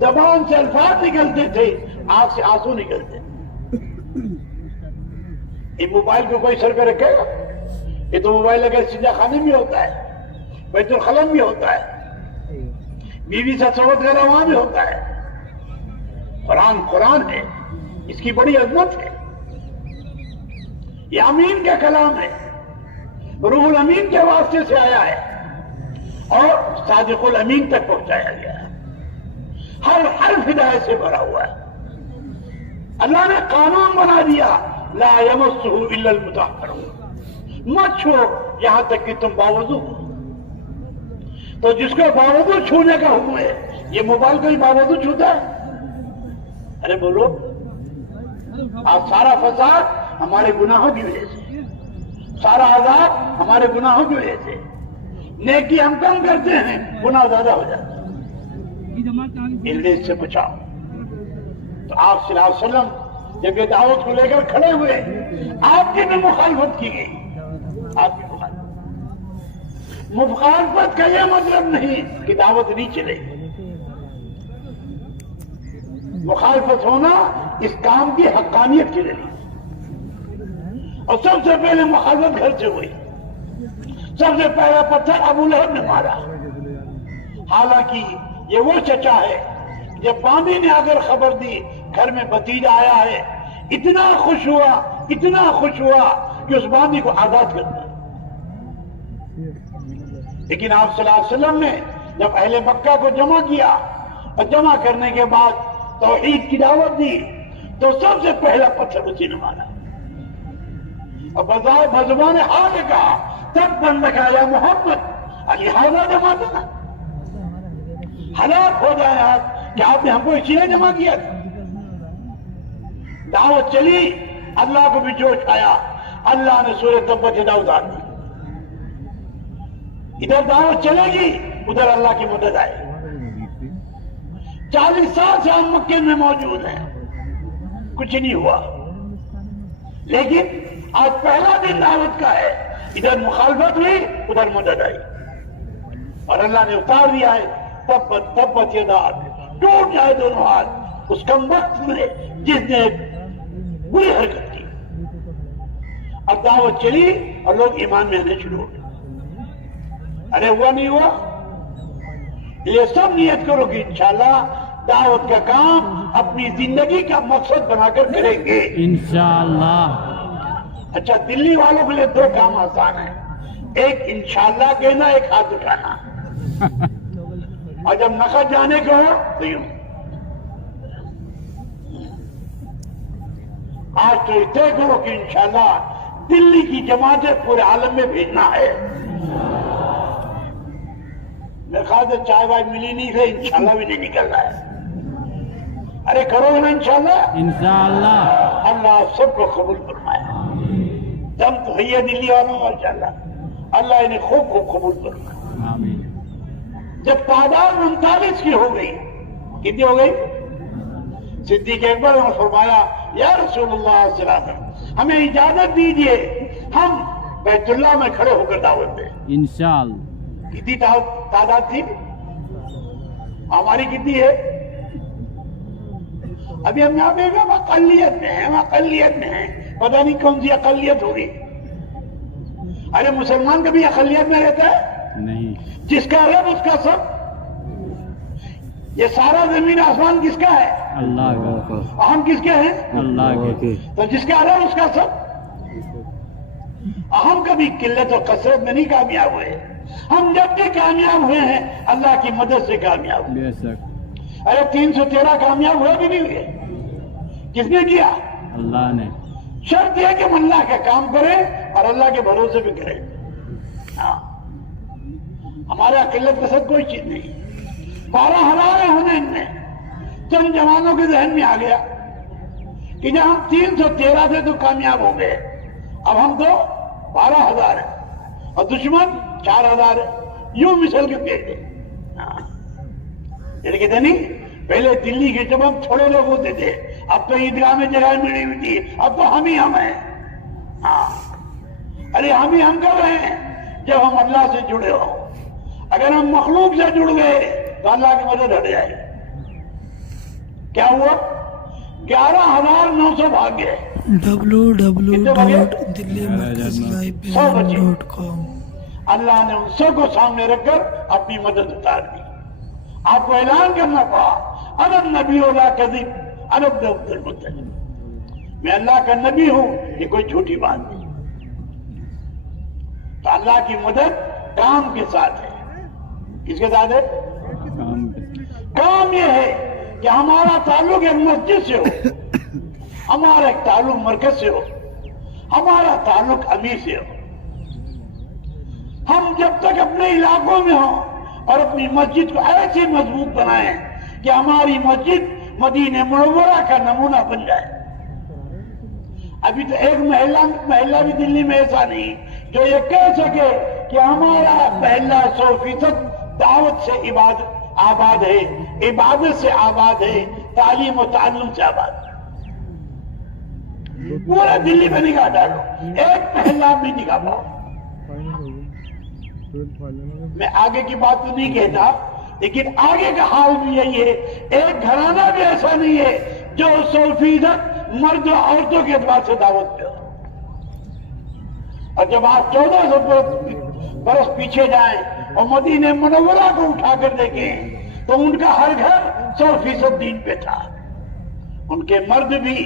زبان سے الفاظ نکلتے تھے، آنکھ سے آنسو نکلتے تھے. یہ موبائل کو کوئی سر پہ رکھے گا؟ یہ تو موبائل اگر سجدہ خانے میں ہوتا ہے، بیت الخلا میں ہوتا ہے، بیوی سے صحبت کرنا وہاں بھی ہوتا ہے. قرآن قرآن ہے، اس کی بڑی عظمت ہے. یہ امین کا کلام ہے، روح الامین کے واسطے سے آیا ہے اور صادق الامین تک پہنچایا گیا ہے. ہر حرف ہدایت سے بھرا ہوا ہے. اللہ نے قانون بنا دیا لا یمسہ الا المطہرون، مت چھو یہاں تک کہ تم باوضو ہو. تو جس کو باوضو چھونے کا حکم ہے، یہ موبائل کو ہی باوضو چھوتا ہے؟ ارے بولو. آج سارا فساد ہمارے گناہوں کی وجہ سے، سارا عذاب ہمارے گناہوں کی وجہ سے. نیکی ہم کم کرتے ہیں، گناہ زیادہ ہو جاتا ہے. اس سے بچاؤ. تو آپ صلی اللہ علیہ وسلم جب یہ دعوت کو لے کر کھڑے ہوئے آپ کی بھی مخالفت کی گئی. آپ کی مخالفت کا یہ مطلب نہیں کہ دعوت نہیں چلے گی. مخالفت ہونا اس کام کی حقانیت کے لیے. اور سب سے پہلے مخالفت گھر سے ہوئی. سب سے پہلا پتھر ابو لہب نے مارا. حالانکہ یہ وہ چچا ہے جب باندی نے اگر خبر دی گھر میں بھتیجا آیا ہے، اتنا خوش ہوا کہ اس باندی کو آزاد کر دیا. لیکن آپ صلی اللہ علیہ وسلم نے جب اہل مکہ کو جمع کیا اور جمع کرنے کے بعد توحید کی دعوت دی تو سب سے پہلا پتھر اسی نے مارا. اور بزبان حال نے کہا تب بند لگا یا محمد لہذا جمع دینا، ہلاک ہو جائے آپ کہ آپ نے ہم کو اسی نے جمع کیا تھا. دعوت چلی، اللہ کو بھی جوش آیا، اللہ نے سورہ تبت یدا اتار دی. ادھر دعوت چلے گی، ادھر اللہ کی مدد آئے. 40 سال سے ہم مکے میں موجود ہیں، کچھ نہیں ہوا. لیکن آج پہلا دن دعوت کا ہے، ادھر مخالفت ہوئی، ادھر مدد آئی. اور اللہ نے اتار دیا ہے تبت یدا، ٹوٹ جائے دونوں ہاتھ اس کم وقت میں جس نے بری حرکت کی. اب دعوت چلی اور لوگ ایمان میں آنے شروع ہو گئے. ارے ہوا نہیں ہوا؟ یہ سب نیت کرو کہ انشاءاللہ دعوت کا کام اپنی زندگی کا مقصد بنا کر کریں گے انشاءاللہ. اچھا دلی والوں کے لیے دو کام آسان ہیں، ایک انشاءاللہ کہنا، ایک ہاتھ اٹھانا، اور جب نقد جانے کو ہو تو یوں۔ آج تو طے کرو کہ انشاءاللہ دلی کی جماعتیں پورے عالم میں بھیجنا ہے۔ میرے خیال سے چائے وائے ملی نہیں ہے، انشاءاللہ بھی نہیں نکل رہا ہے۔ ارے کرو نا انشاءاللہ۔ انشاءاللہ۔ اللہ سب کو قبول فرمائے۔ دم تو ہے دلی والوں ماشاءاللہ، اللہ انہیں خوب خوب قبول فرمائے۔ آمین۔ جب تعداد 39 کی ہو گئی، کتنی ہو گئی؟ صدیق اکبر نے فرمایا یا رسول اللہ صلی اللہ علیہ وسلم ہمیں اجازت دیجئے ہم بیت اللہ میں کھڑے ہو کر دعوت دیں۔ انشاءاللہ۔ کتنی تعداد تھی ہماری؟ کتنی ہے؟ ابھی ہم یہاں پہ ہم اقلیت میں ہیں، ہم اقلیت میں ہیں، پتہ نہیں کون سی اقلیت ہوگی۔ ارے مسلمان کبھی اقلیت میں رہتا ہے؟ نہیں۔ جس کا رب اس کا سب۔ یہ سارا زمین آسمان کس کا ہے؟ اللہ کا۔ ہم کس کے ہیں؟ اللہ کے۔ تو جس کا رب اس کا سب۔ ہم کبھی قلت و کثرت میں نہیں کامیاب ہوئے، ہم جب بھی کامیاب ہوئے ہیں اللہ کی مدد سے کامیاب ہوئے۔ بے شک۔ ارے 313 کامیاب ہوئے بھی نہیں ہوئے، کس نے کیا؟ اللہ نے۔ شرط یہ کہ ہم اللہ کا کام کریں اور اللہ کے بھروسے پہ کریں۔ ہاں، ہمارا قلت کثرت کوئی چیز نہیں۔ 12,000 ہونے ان میں چند جوانوں کے ذہن میں آ گیا کہ جب ہم 313 سے تو کامیاب ہو گئے، اب ہم تو 12,000 ہیں اور دشمن 4,000 ہے، یوں مثل کے پیٹ دیں۔ یہ کہتے نہیں پہلے دلی کے جب ہم تھوڑے لوگ ہوتے تھے، اب تو عیدگاہ میں جگہ ملی ہوئی تھی، اب تو ہم ہی ہم ہیں۔ ہاں، ارے ہم ہی ہم کر رہے ہیں جب ہم اللہ سے جڑے ہو۔ اگر ہم مخلوق سے جڑ گئے تو اللہ کی مدد ہٹ جائے گی۔ کیا ہوا؟ 11,900 بھاگ گئے۔ www.delhimarkazlive.com اللہ نے ان سب کو سامنے رکھ کر اپنی مدد اتار دی۔ آپ کو اعلان کرنا پڑا انا النبی لا کذب انا ابن عبد المطلب، میں اللہ کا نبی ہوں، یہ کوئی جھوٹی بات نہیں۔ تو اللہ کی مدد کام کے ساتھ ہے۔ کس کے ساتھ ہے؟ کام یہ ہے کہ ہمارا تعلق ایک مسجد سے ہو، ہمارا ایک تعلق مرکز سے ہو، ہمارا تعلق امیر سے ہو۔ ہم جب تک اپنے علاقوں میں ہوں اور اپنی مسجد کو ایسی مضبوط بنائیں کہ ہماری مسجد مدینہ منورہ کا نمونہ بن جائے۔ ابھی تو ایک محلہ بھی دلی میں ایسا نہیں جو یہ کہہ سکے کہ ہمارا محلہ 100% دعوت سے آباد ہے، عبادت سے آباد ہے، تعلیم و تعلم سے آباد ہے۔ پورا دلی میں نگاہ ڈالو، ایک محلہ بھی نگاہ پاؤ۔ میں آگے کی بات تو نہیں کہتا، لیکن آگے کا حال بھی یہی ہے، ایک گھرانہ بھی ایسا نہیں ہے جو 100% مرد و عورتوں کے اعتبار سے دعوت پہ ہو۔ اور جب آپ 1400 برس پیچھے جائیں اور مدینہ منورہ کو اٹھا کر دیکھیں تو ان کا ہر گھر 100% دین پہ تھا۔ ان کے مرد بھی،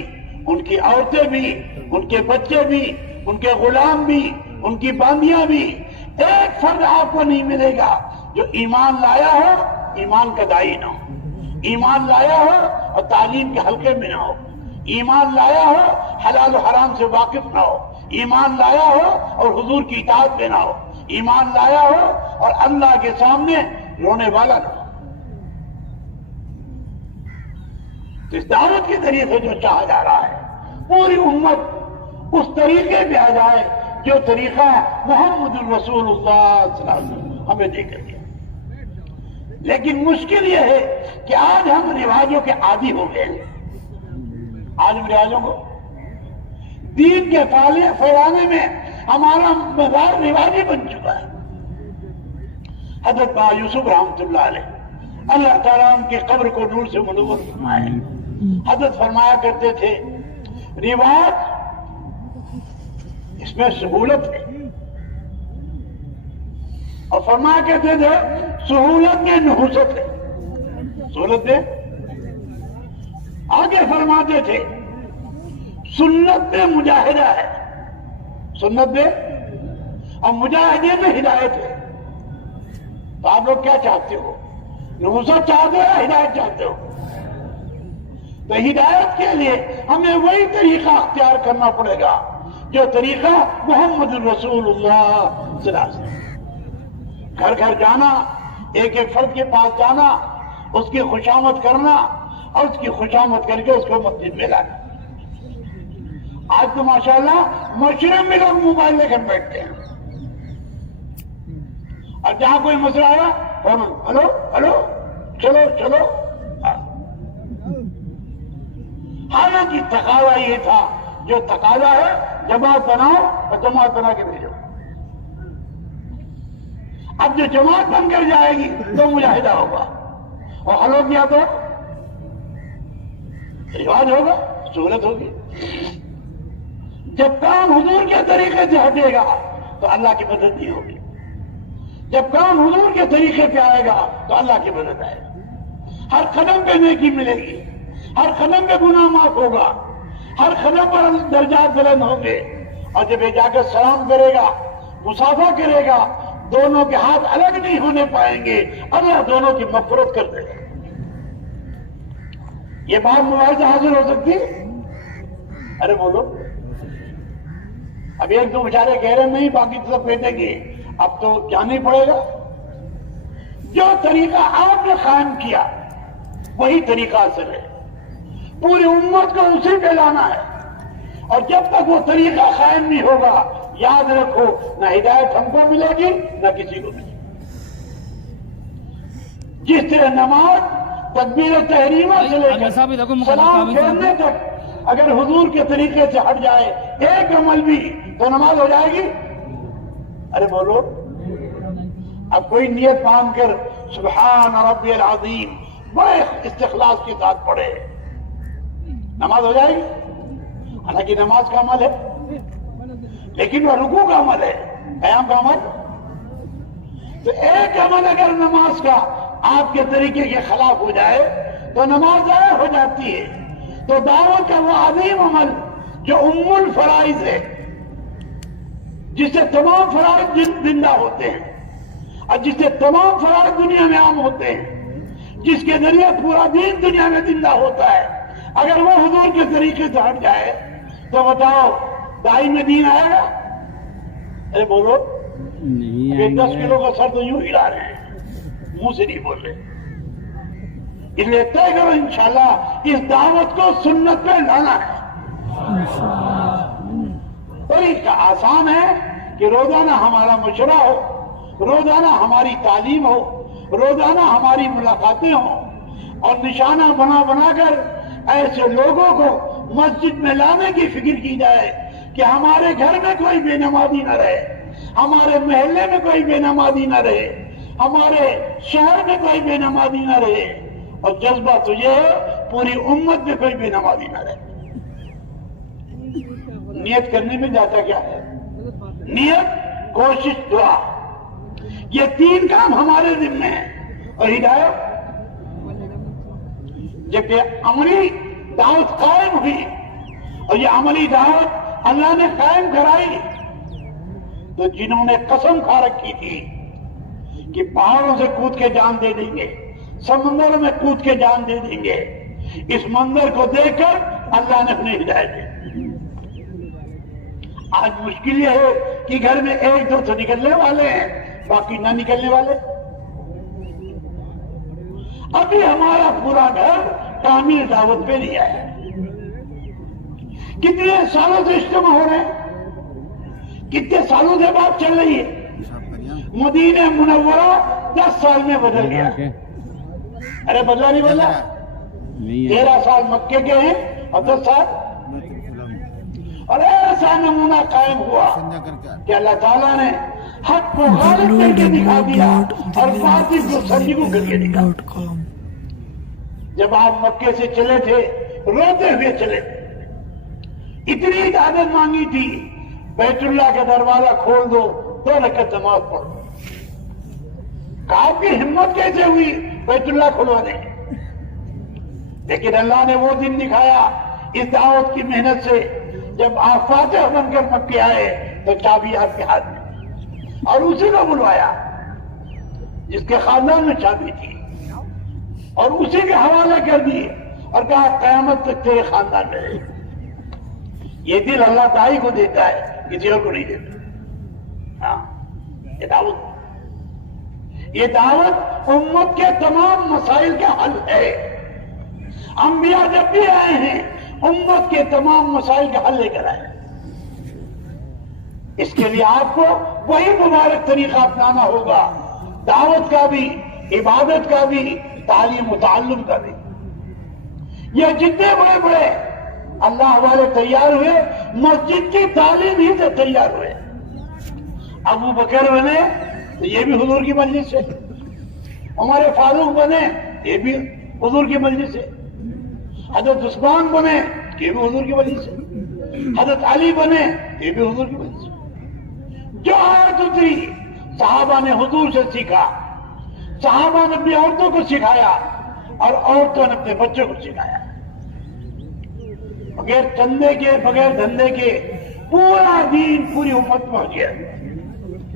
ان کی عورتیں بھی، ان کے بچے بھی، ان کے غلام بھی، ان کی باندیاں بھی، ایک فرد آپ کو نہیں ملے گا جو ایمان لایا ہو، ایمان کا داعی نہ ہو، ایمان لایا ہو اور تعلیم کے حلقے میں نہ ہو، ایمان لایا ہو حلال و حرام سے واقف نہ ہو، ایمان لایا ہو اور حضور کی اطاعت میں نہ ہو، ایمان لایا ہو اور اللہ کے سامنے رونے والا نہ ہو۔ تو اس دعوت کے ذریعے سے جو چاہا جا رہا ہے پوری امت اس طریقے پہ آ جائے جو طریقہ محمد الرسول اللہ صلی اللہ علیہ وسلم ہمیں دے کر گیا۔ لیکن مشکل یہ ہے کہ آج ہم رواجوں کے عادی ہو گئے ہیں۔ آج ہم رواجوں کو دین کے پھیلانے میں ہمارا مزاج رواجی بن چکا ہے۔ حضرت با یوسف رحمۃ اللہ علیہ، اللہ تعالیٰ ان کی قبر کو نور سے منور فرمائے، حضرت فرمایا کرتے تھے رواج اس میں سہولت ہے، اور فرمایا کرتے تھے سہولت میں نحوست ہے۔ سہولت میں آگے فرماتے تھے سنت میں مجاہدہ ہے، سنت میں اور مجاہدین میں ہدایت ہے. تو آپ لوگ کیا چاہتے ہو؟ نبوت چاہتے ہو یا ہدایت چاہتے ہو؟ تو ہدایت کے لیے ہمیں وہی طریقہ اختیار کرنا پڑے گا جو طریقہ محمد الرسول اللہ صلی اللہ علیہ وسلم. گھر گھر جانا، ایک ایک فرد کے پاس جانا، اس کی خوشامد کرنا اور اس کی خوشامد کر کے اس کو مسجد میں لانا. آج تو ماشاءاللہ مشرق میں لوگ موبائل لے کر بیٹھتے ہیں اور جہاں کوئی مسئلہ آیا ہلو ہلو چلو چلو. حالانکہ تقاضا یہ تھا، جو تقاضا ہے جماعت بناؤ اور جماعت بنا کے بھیجو. اب جو جماعت بن کر جائے گی تو مجاہدہ ہوگا، اور ہلو کیا تو رواج ہوگا، سہولت ہوگی. جب کام حضور کے طریقے سے ہٹے گا تو اللہ کی مدد نہیں ہوگی. جب کام حضور کے طریقے پہ آئے گا تو اللہ کی مدد آئے گا. ہر قدم پہ نیکی ملے گی، ہر قدم پہ گناہ معاف ہوگا، ہر قدم پر درجات بلند ہوں گے. اور جب یہ جا کر سلام کرے گا، مصافحہ کرے گا، دونوں کے ہاتھ الگ نہیں ہونے پائیں گے، اللہ دونوں کی مغفرت کر دے گا. یہ بات موبائل سے حاصل ہو سکتی ہے؟ ارے بولو. اب ایک دو بیچارے کہہ رہے نہیں، باقی تو سب کہتے گے. اب تو جانا ہی پڑے گا. جو طریقہ آپ نے قائم کیا وہی طریقہ اصل ہے. پوری امت کو اسی پہ لانا ہے. اور جب تک وہ طریقہ قائم نہیں ہوگا، یاد رکھو نہ ہدایت ہم کو ملے گی نہ کسی کو ملے گی. جس طرح نماز تکبیر تحریمہ سے لے کر سلام پھیرنے تک اگر حضور کے طریقے سے ہٹ جائے ایک عمل بھی تو نماز ہو جائے گی. ارے بولو. اب کوئی نیت باندھ کر سبحان ربی العظیم بڑے استخلاص کے ساتھ پڑھے، نماز ہو جائے گی؟ حالانکہ نماز کا عمل ہے، لیکن وہ رکوع کا عمل ہے، قیام کا عمل. تو ایک عمل اگر نماز کا آپ کے طریقے کے خلاف ہو جائے تو نماز ضائع ہو جاتی ہے. تو دعوت کا وہ عظیم عمل جو ام الفرائض ہے، جس سے تمام فرائض زندہ ہوتے ہیں اور جس سے تمام فرائض دنیا میں عام ہوتے ہیں، جس کے ذریعے پورا دین دنیا میں زندہ ہوتا ہے، اگر وہ حضور کے طریقے سے ہٹ جائے تو بتاؤ دائی میں دین آئے گا؟ ارے بولو. نہیں 10 کلو کا سر تو یوں ہلا رہے ہیں، منہ سے نہیں بول رہے. اس لیے طے کرو انشاءاللہ اس دعوت کو سنت پہ لانا ہے. طریقہ آسان ہے کہ روزانہ ہمارا مشورہ ہو، روزانہ ہماری تعلیم ہو، روزانہ ہماری ملاقاتیں ہوں، اور نشانہ بنا بنا کر ایسے لوگوں کو مسجد میں لانے کی فکر کی جائے کہ ہمارے گھر میں کوئی بے نمازی نہ رہے، ہمارے محلے میں کوئی بے نمازی نہ رہے، ہمارے شہر میں کوئی بے نمازی نہ رہے. اور جذبہ تو یہ ہے پوری امت میں کوئی بے نمازی نہ رہے. نیت کرنے میں جاتا کیا ہے؟ نیت، کوشش، دعا، یہ 3 کام ہمارے ذمہ ہیں. اور ہدایت جب یہ عملی دعوت قائم ہوئی اور یہ عملی دعوت اللہ نے قائم کرائی تو جنہوں نے قسم کھا رکھی تھی کہ پہاڑوں سے کود کے جان دے دیں گے، سمندر میں کود کے جان دے دیں گے، اس منظر کو دیکھ کر اللہ نے اپنی ہدایت دی. آج مشکل یہ ہے کہ گھر میں 1-2 تو نکلنے والے ہیں، باقی نہ نکلنے والے. ابھی ہمارا پورا گھر کامل دعوت پہ نہیں آیا. کتنے سالوں سے اجتماع ہو رہے ہیں، کتنے سالوں سے بات چل رہی ہے. مدینہ منورہ 10 سال میں بدل گیا. ارے بدلا نہیں بدلا؟ 13 سال مکے کے ہیں اور 10 سال. اور ایسا نمونہ قائم ہوا کہ اللہ تعالیٰ نے حق کو غالب کر کے دکھا دیا اور باطل کو سرنگو کر کے دکھا. جب آپ مکے سے چلے تھے روتے ہوئے چلے، اتنی اجازت مانگی تھی بیت اللہ کا دروازہ کھول دو، 2 رکعت نماز پڑھو. آپ کی ہمت کیسے ہوئی بیت اللہ کھلوانے؟ لیکن اللہ نے وہ دن دکھایا اس دعوت کی محنت سے جب آپ فاتح بن کر مکے آئے تو چابی آپ کے ہاتھ میں، اور اسی کو بلوایا جس کے خاندان میں چابی تھی، اور اسی کے حوالے کر دیے اور کہا قیامت تک تیرے خاندان میں رہے۔ یہ دل اللہ تعالی کو دیتا ہے، کسی اور کو نہیں دیتا۔ ہاں، یہ دعوت امت کے تمام مسائل کا حل ہے۔ انبیاء جب بھی آئے ہیں امت کے تمام مسائل کا حل لے کر آئے۔ اس کے لیے آپ کو وہی مبارک طریقہ اپنانا ہوگا، دعوت کا بھی، عبادت کا بھی، تعلیم و تعلم کا بھی۔ یہ جتنے بڑے بڑے اللہ والے تیار ہوئے مسجد کی تعلیم ہی سے تیار ہوئے۔ ابو بکر بنے تو یہ بھی حضور کی مجلس سے، عمر فاروق بنے یہ بھی حضور کی مجلس سے، حضرت عثمان بنے یہ بھی حضور کی مجلس سے، حضرت علی بنے یہ بھی حضور کی مجلس سے۔ جو آیت اتری صحابہ نے حضور سے سیکھا، صحابہ نے اپنی عورتوں کو سکھایا اور عورتوں نے اپنے بچوں کو سکھایا۔ بغیر چندے کے، بغیر دھندے کے پورا دین پوری امت پہنچ گیا۔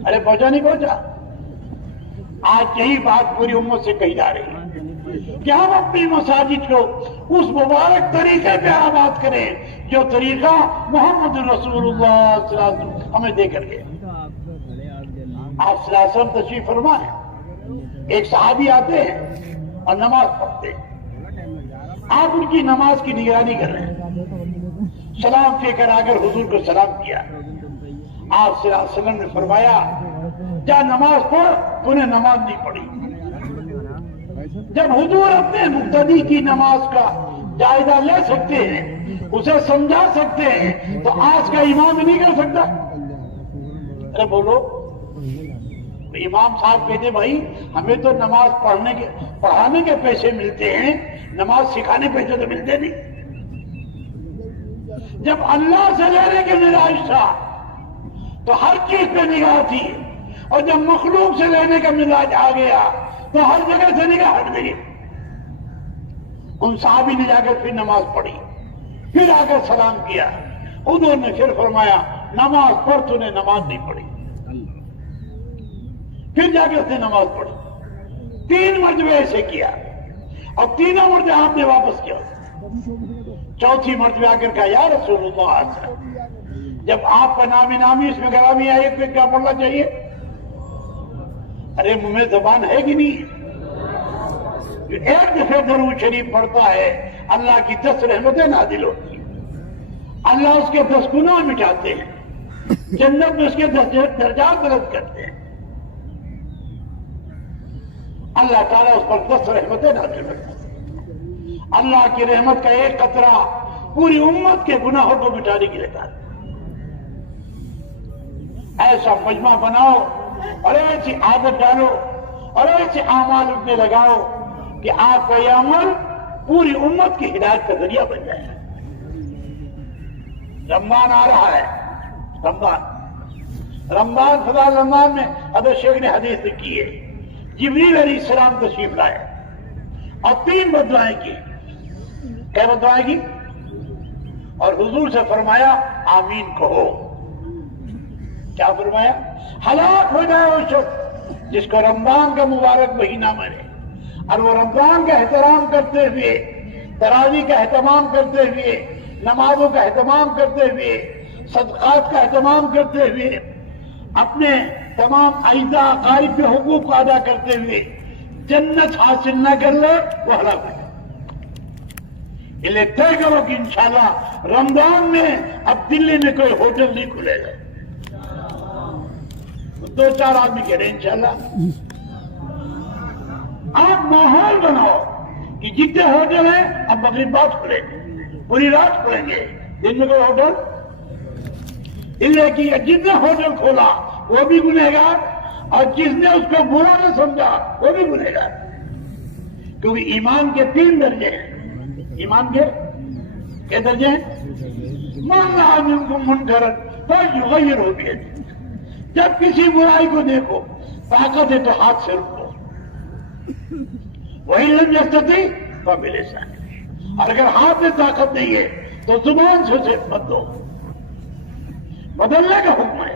ارے پہنچا نہیں پہنچا؟ آج یہی بات پوری امت سے کہی جا رہی ہے کہ ہم اپنی مساجد کو اس مبارک طریقے پہ آباد کریں جو طریقہ محمد رسول اللہ صلی اللہ علیہ وسلم ہمیں دے کر گئے۔ آپ صلی اللہ علیہ وسلم تشریف فرمائیں، ایک صحابی آتے ہیں اور نماز پڑھتے ہیں، آپ ان کی نماز کی نگرانی کر رہے ہیں، سلام پھیر کر آ کر حضور کو سلام کیا۔ آپ صلی اللہ علیہ وسلم نے فرمایا جا نماز پڑھ، انہیں نماز نہیں پڑھی۔ جب حضور اپنے مقتدی کی نماز کا جائزہ لے سکتے ہیں، اسے سمجھا سکتے ہیں، تو آج کا امام نہیں کر سکتا؟ ارے بولو، امام صاحب کہتے بھائی ہمیں تو نماز پڑھانے کے پیسے ملتے ہیں، نماز سکھانے پیسے تو ملتے نہیں۔ جب اللہ سے لینے کے مزاج تھا تو ہر چیز پہ نگاہ تھی، اور جب مخلوق سے لینے کا مزاج آ گیا تو ہر جگہ سے نگاہ ہٹ گئی۔ ان صحابی نے جا کر پھر نماز پڑھی، پھر آ کر سلام کیا، حضور نے پھر فرمایا نماز پڑھ، تو نے نماز نہیں پڑھی۔ پھر جا کے اس نے نماز پڑھی، 3 مرتبہ ایسے کیا، اور تینوں مرتبہ آپ نے واپس کیا۔ چوتھی مرتبہ آ کر کہا یا رسول اللہ، جب آپ کا نامی اس میں گرامی آئی تو کیا پڑھنا چاہیے؟ ارے منہ میں زبان ہے کہ نہیں؟ جو ایک دفعہ درود شریف پڑھتا ہے اللہ کی 10 رحمتیں نازل ہوتی ہیں، اللہ اس کے 10 گناہ مٹاتے ہیں، جنت میں اس کے 10 درجات بلند کرتے ہیں، اللہ تعالیٰ اس پر 10 رحمتیں نازل کرتے ہیں۔ اللہ کی رحمت کا ایک قطرہ پوری امت کے گناہوں کو مٹانے کے لیے کہا۔ ایسا مجمع بناؤ اور ایسی عادت ڈالو اور ایسے اعمال میں لگاؤ کہ آپ کا یہ عمل پوری امت کی ہدایت کا ذریعہ بن جائے۔ رمضان آ رہا ہے، رمضان خدا رمضان میں حضرت شیخ نے حدیث لکھی ہے، جبریل علیہ السلام تشریف لائے اور 3 بددعائیں کی۔ کیا بددعائیں کی؟ اور حضور سے فرمایا آمین کہو۔ کیا فرمایا؟ ہلاک ہو جائے وہ شخص جس کو رمضان کا مبارک مہینہ ملے اور وہ رمضان کا احترام کرتے ہوئے، تراویح کا اہتمام کرتے ہوئے، نمازوں کا اہتمام کرتے ہوئے، صدقات کا اہتمام کرتے ہوئے، اپنے تمام اعزاء اقارب کے حقوق کو ادا کرتے ہوئے جنت حاصل نہ کر لے، وہ ہلاک ہو جائے۔ اس لیے طے کرو کہ انشاءاللہ رمضان میں اب دلی میں کوئی ہوٹل نہیں کھلے گا۔ 2-4 آدمی کہہ رہے ہیں انشاءاللہ۔ آپ ماحول بناؤ کہ جتنے ہوٹل ہیں اب مغرب بعد کھلیں گے، پوری رات کھلیں گے، دن میں کوئی ہوٹل اس لیے کہ جتنے ہوٹل کھولا وہ بھی گنہگار، اور جس نے اس کو برا نہ سمجھا وہ بھی گنہگار، کیونکہ ایمان کے 3 درجے ہیں۔ ایمان کے کیا درجے ہیں؟ من رأى منکم منکرا فلیغیرہ بیدہ، جب کسی برائی کو دیکھو طاقت ہے تو ہاتھ سے روکو، وَإِن لَمْ يَسْتَطِعْ فَبِلِسَانِهِ، اور اگر ہاتھ میں طاقت نہیں ہے تو زبان سے اسے بدلو، بدلنے کا حکم ہے۔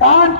5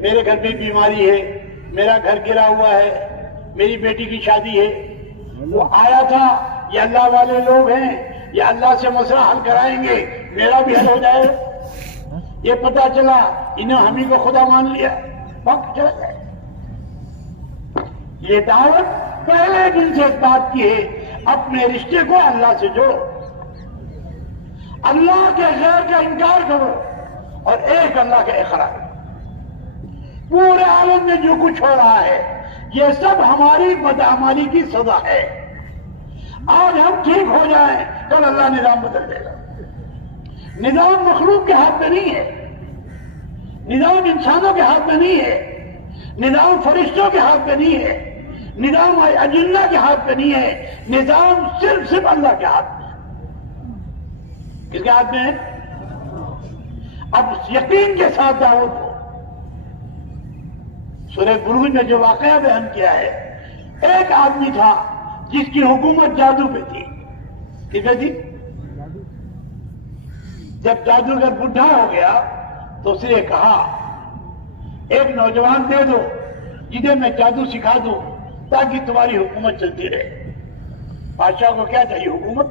میرے گھر میں بیماری ہے، میرا گھر گرا ہوا ہے، میری بیٹی کی شادی ہے، وہ آیا تھا یہ اللہ والے لوگ ہیں، یہ اللہ سے مسئلہ حل کرائیں گے، میرا بھی حل ہو جائے. یہ پتا چلا انہوں ہمیں کو خدا مان لیا، وقت چلا جائے. یہ دعوت پہلے دن سے اس بات کی ہے اپنے رشتے کو اللہ سے جوڑو، اللہ کے غیر کا انکار کرو اور ایک اللہ کا اقرار. پورے عالم میں جو کچھ ہو رہا ہے یہ سب ہماری بدعمالی کی سزا ہے. آج ہم ٹھیک ہو جائیں کل اللہ نظام بدل دے گا. نظام مخلوق کے ہاتھ میں نہیں ہے، نظام انسانوں کے ہاتھ میں نہیں ہے، نظام فرشتوں کے ہاتھ میں نہیں ہے، نظام اجنہ کے ہاتھ میں نہیں ہے، نظام صرف اللہ کے ہاتھ میں ہے. کس کے ہاتھ میں ہے؟ اب یقین کے ساتھ دعوت ہو. سورہ بروج میں جو واقعہ بیان کیا ہے، ایک آدمی تھا جس کی حکومت جادو پہ تھی. کس پہ تھی؟ جب جادوگر بڈھا ہو گیا تو اس نے کہا ایک نوجوان دے دو جنہیں میں جادو سکھا دوں تاکہ تمہاری حکومت چلتی رہے. بادشاہ کو کیا چاہیے؟ حکومت.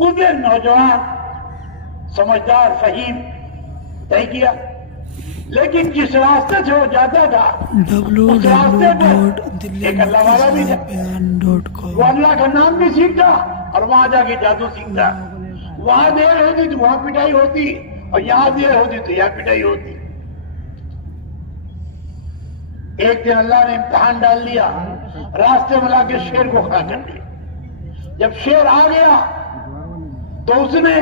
اس نے نوجوان سمجھدار فہیم طے کیا، لیکن جس راستے سے وہ جاتا تھا اس راستے پر ایک اللہ والا بھی تھا. وہ اللہ کا نام بھی سیکھتا اور وہاں جا کے جادو سیکھتا. وہاں دیر ہوتی تو وہاں پٹائی ہوتی اور یہاں دیر ہوتی تو یہاں پٹائی ہوتی. ایک دن اللہ نے امتحان ڈال دیا، راستے میں لا کے شیر کو کھڑا کر دیا. جب شیر آ گیا تو اس نے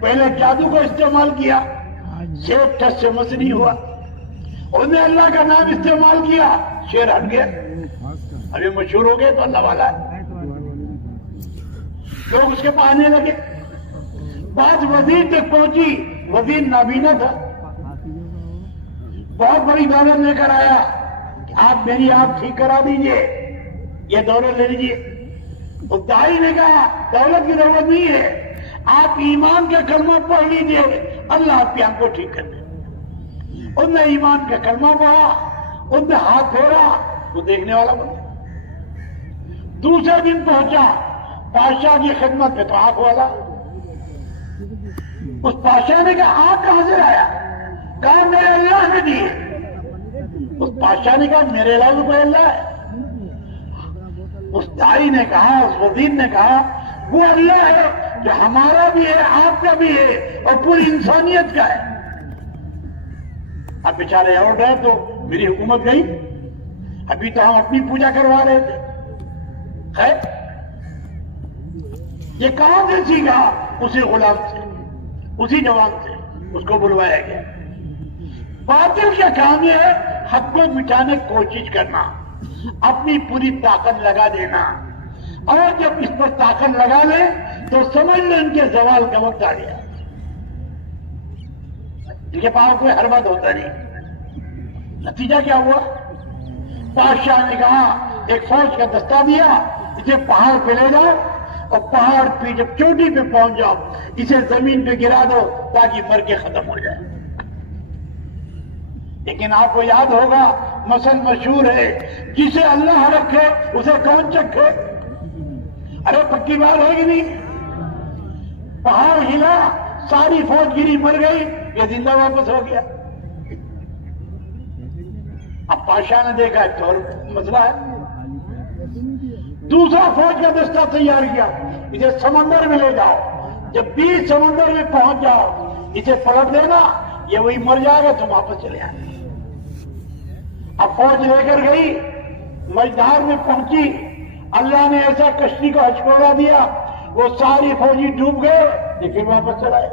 پہلے جادو کو استعمال کیا، شیر ٹس سے مس نہیں ہوا. اس نے اللہ کا نام استعمال کیا، شیر ہٹ گیا. ابھی مشہور ہو گئے تو اللہ والا ہے. لوگ اس کے پاس آنے لگے. بات وزیر تک پہنچی، وزیر نابینا تھا. بہت بڑی دولت لے کر آیا کہ آپ میری آپ ٹھیک کرا دیجئے، یہ دولت لے لیجئے. اس دائی نے کہا دولت کی ضرورت نہیں ہے، آپ ایمان کا کلمہ پڑھ لیجئے، اللہ آپ کی آنکھ کو ٹھیک کر دے. اس نے ایمان کا کلمہ پڑھا، اس نے ہاتھ پھیرا، وہ دیکھنے والا بن گیا. دوسرے دن پہنچا بادشاہ کی خدمت میں تو آنکھ والا. اس بادشاہ نے کہا آنکھ کہاں سے آیا؟ کہا میرے اللہ نے دی. اس بادشاہ نے کہا میرے علاوہ کوئی اللہ ہے؟ اس دائی نے کہا، اس وزیر نے کہا وہ اللہ ہے جو ہمارا بھی ہے، آپ کا بھی ہے اور پوری انسانیت کا ہے. اب بیچارے اور ڈر تو میری حکومت گئی، ابھی تو ہم اپنی پوجا کروا رہے تھے. خیر یہ کہاں سے سیکھا؟ اسی غلام سے، اسی جوان سے. اس کو بلوایا گیا. باطل کا کام یہ ہے حق کو مٹانے کی کوشش کرنا، اپنی پوری طاقت لگا دینا، اور جب اس پر طاقت لگا لیں تو سمجھ لیں ان کے زوال کا وقت آ گیا. ان کے پاس کوئی حربت ہوتا نہیں. نتیجہ کیا ہوا؟ بادشاہ نے کہا ایک فوج کا دستہ دیا، اسے پہاڑ پہ لے جاؤ اور پہاڑ پہ جب چوٹی پہ پہنچ جاؤ اسے زمین پہ گرا دو تاکہ مر کے ختم ہو جائے. لیکن آپ کو یاد ہوگا مثل مشہور ہے، جسے اللہ رکھے اسے کون چکھے. ارے پکی بات ہے کہ نہیں؟ پہاڑ ہلا، ساری فوج گری، مر گئی، یہ زندہ واپس ہو گیا. اب بادشاہ نے دیکھا ایک اور مسئلہ ہے. دوسرا فوج کا دستہ تیار کیا، اسے سمندر میں لے جاؤ، جب بیچ سمندر میں پہنچ جاؤ اسے پلٹ دینا، یہ وہی مر جائے گا، تم واپس چلے آئے. اب فوج لے کر گئی، مجدار میں پہنچی، اللہ نے ایسا کشتی کو ہچکوڑا دیا، وہ ساری فوجی ڈوب گئے، یہ پھر واپس چلائے.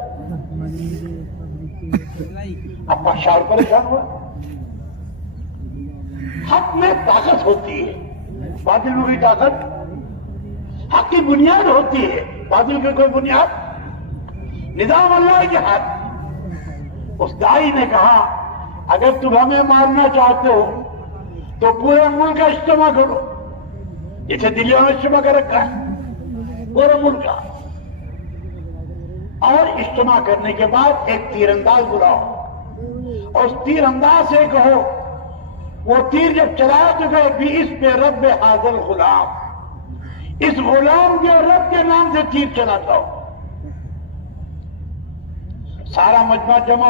اب بادشاہ پریشان ہوا. حق میں طاقت ہوتی ہے، باطل میں بھی طاقت. حق کی بنیاد ہوتی ہے، باطل کی کوئی بنیاد. نظام اللہ کے ہاتھ. اس دائی نے کہا اگر تم ہمیں مارنا چاہتے ہو تو پورے ملک کا اجتماع کرو، جیسے دلیوں میں اجتماع کر رکھا ہے پورے ملک کا، اور اجتماع کرنے کے بعد ایک تیر انداز بلاؤ اور اس تیر انداز سے کہو، وہ تیر جب چلایا تو کہے بھی اس پہ رب حاضر غلام، اس غلام کے اور رب کے نام سے تیر چلاتا ہو۔ سارا مجمع جمع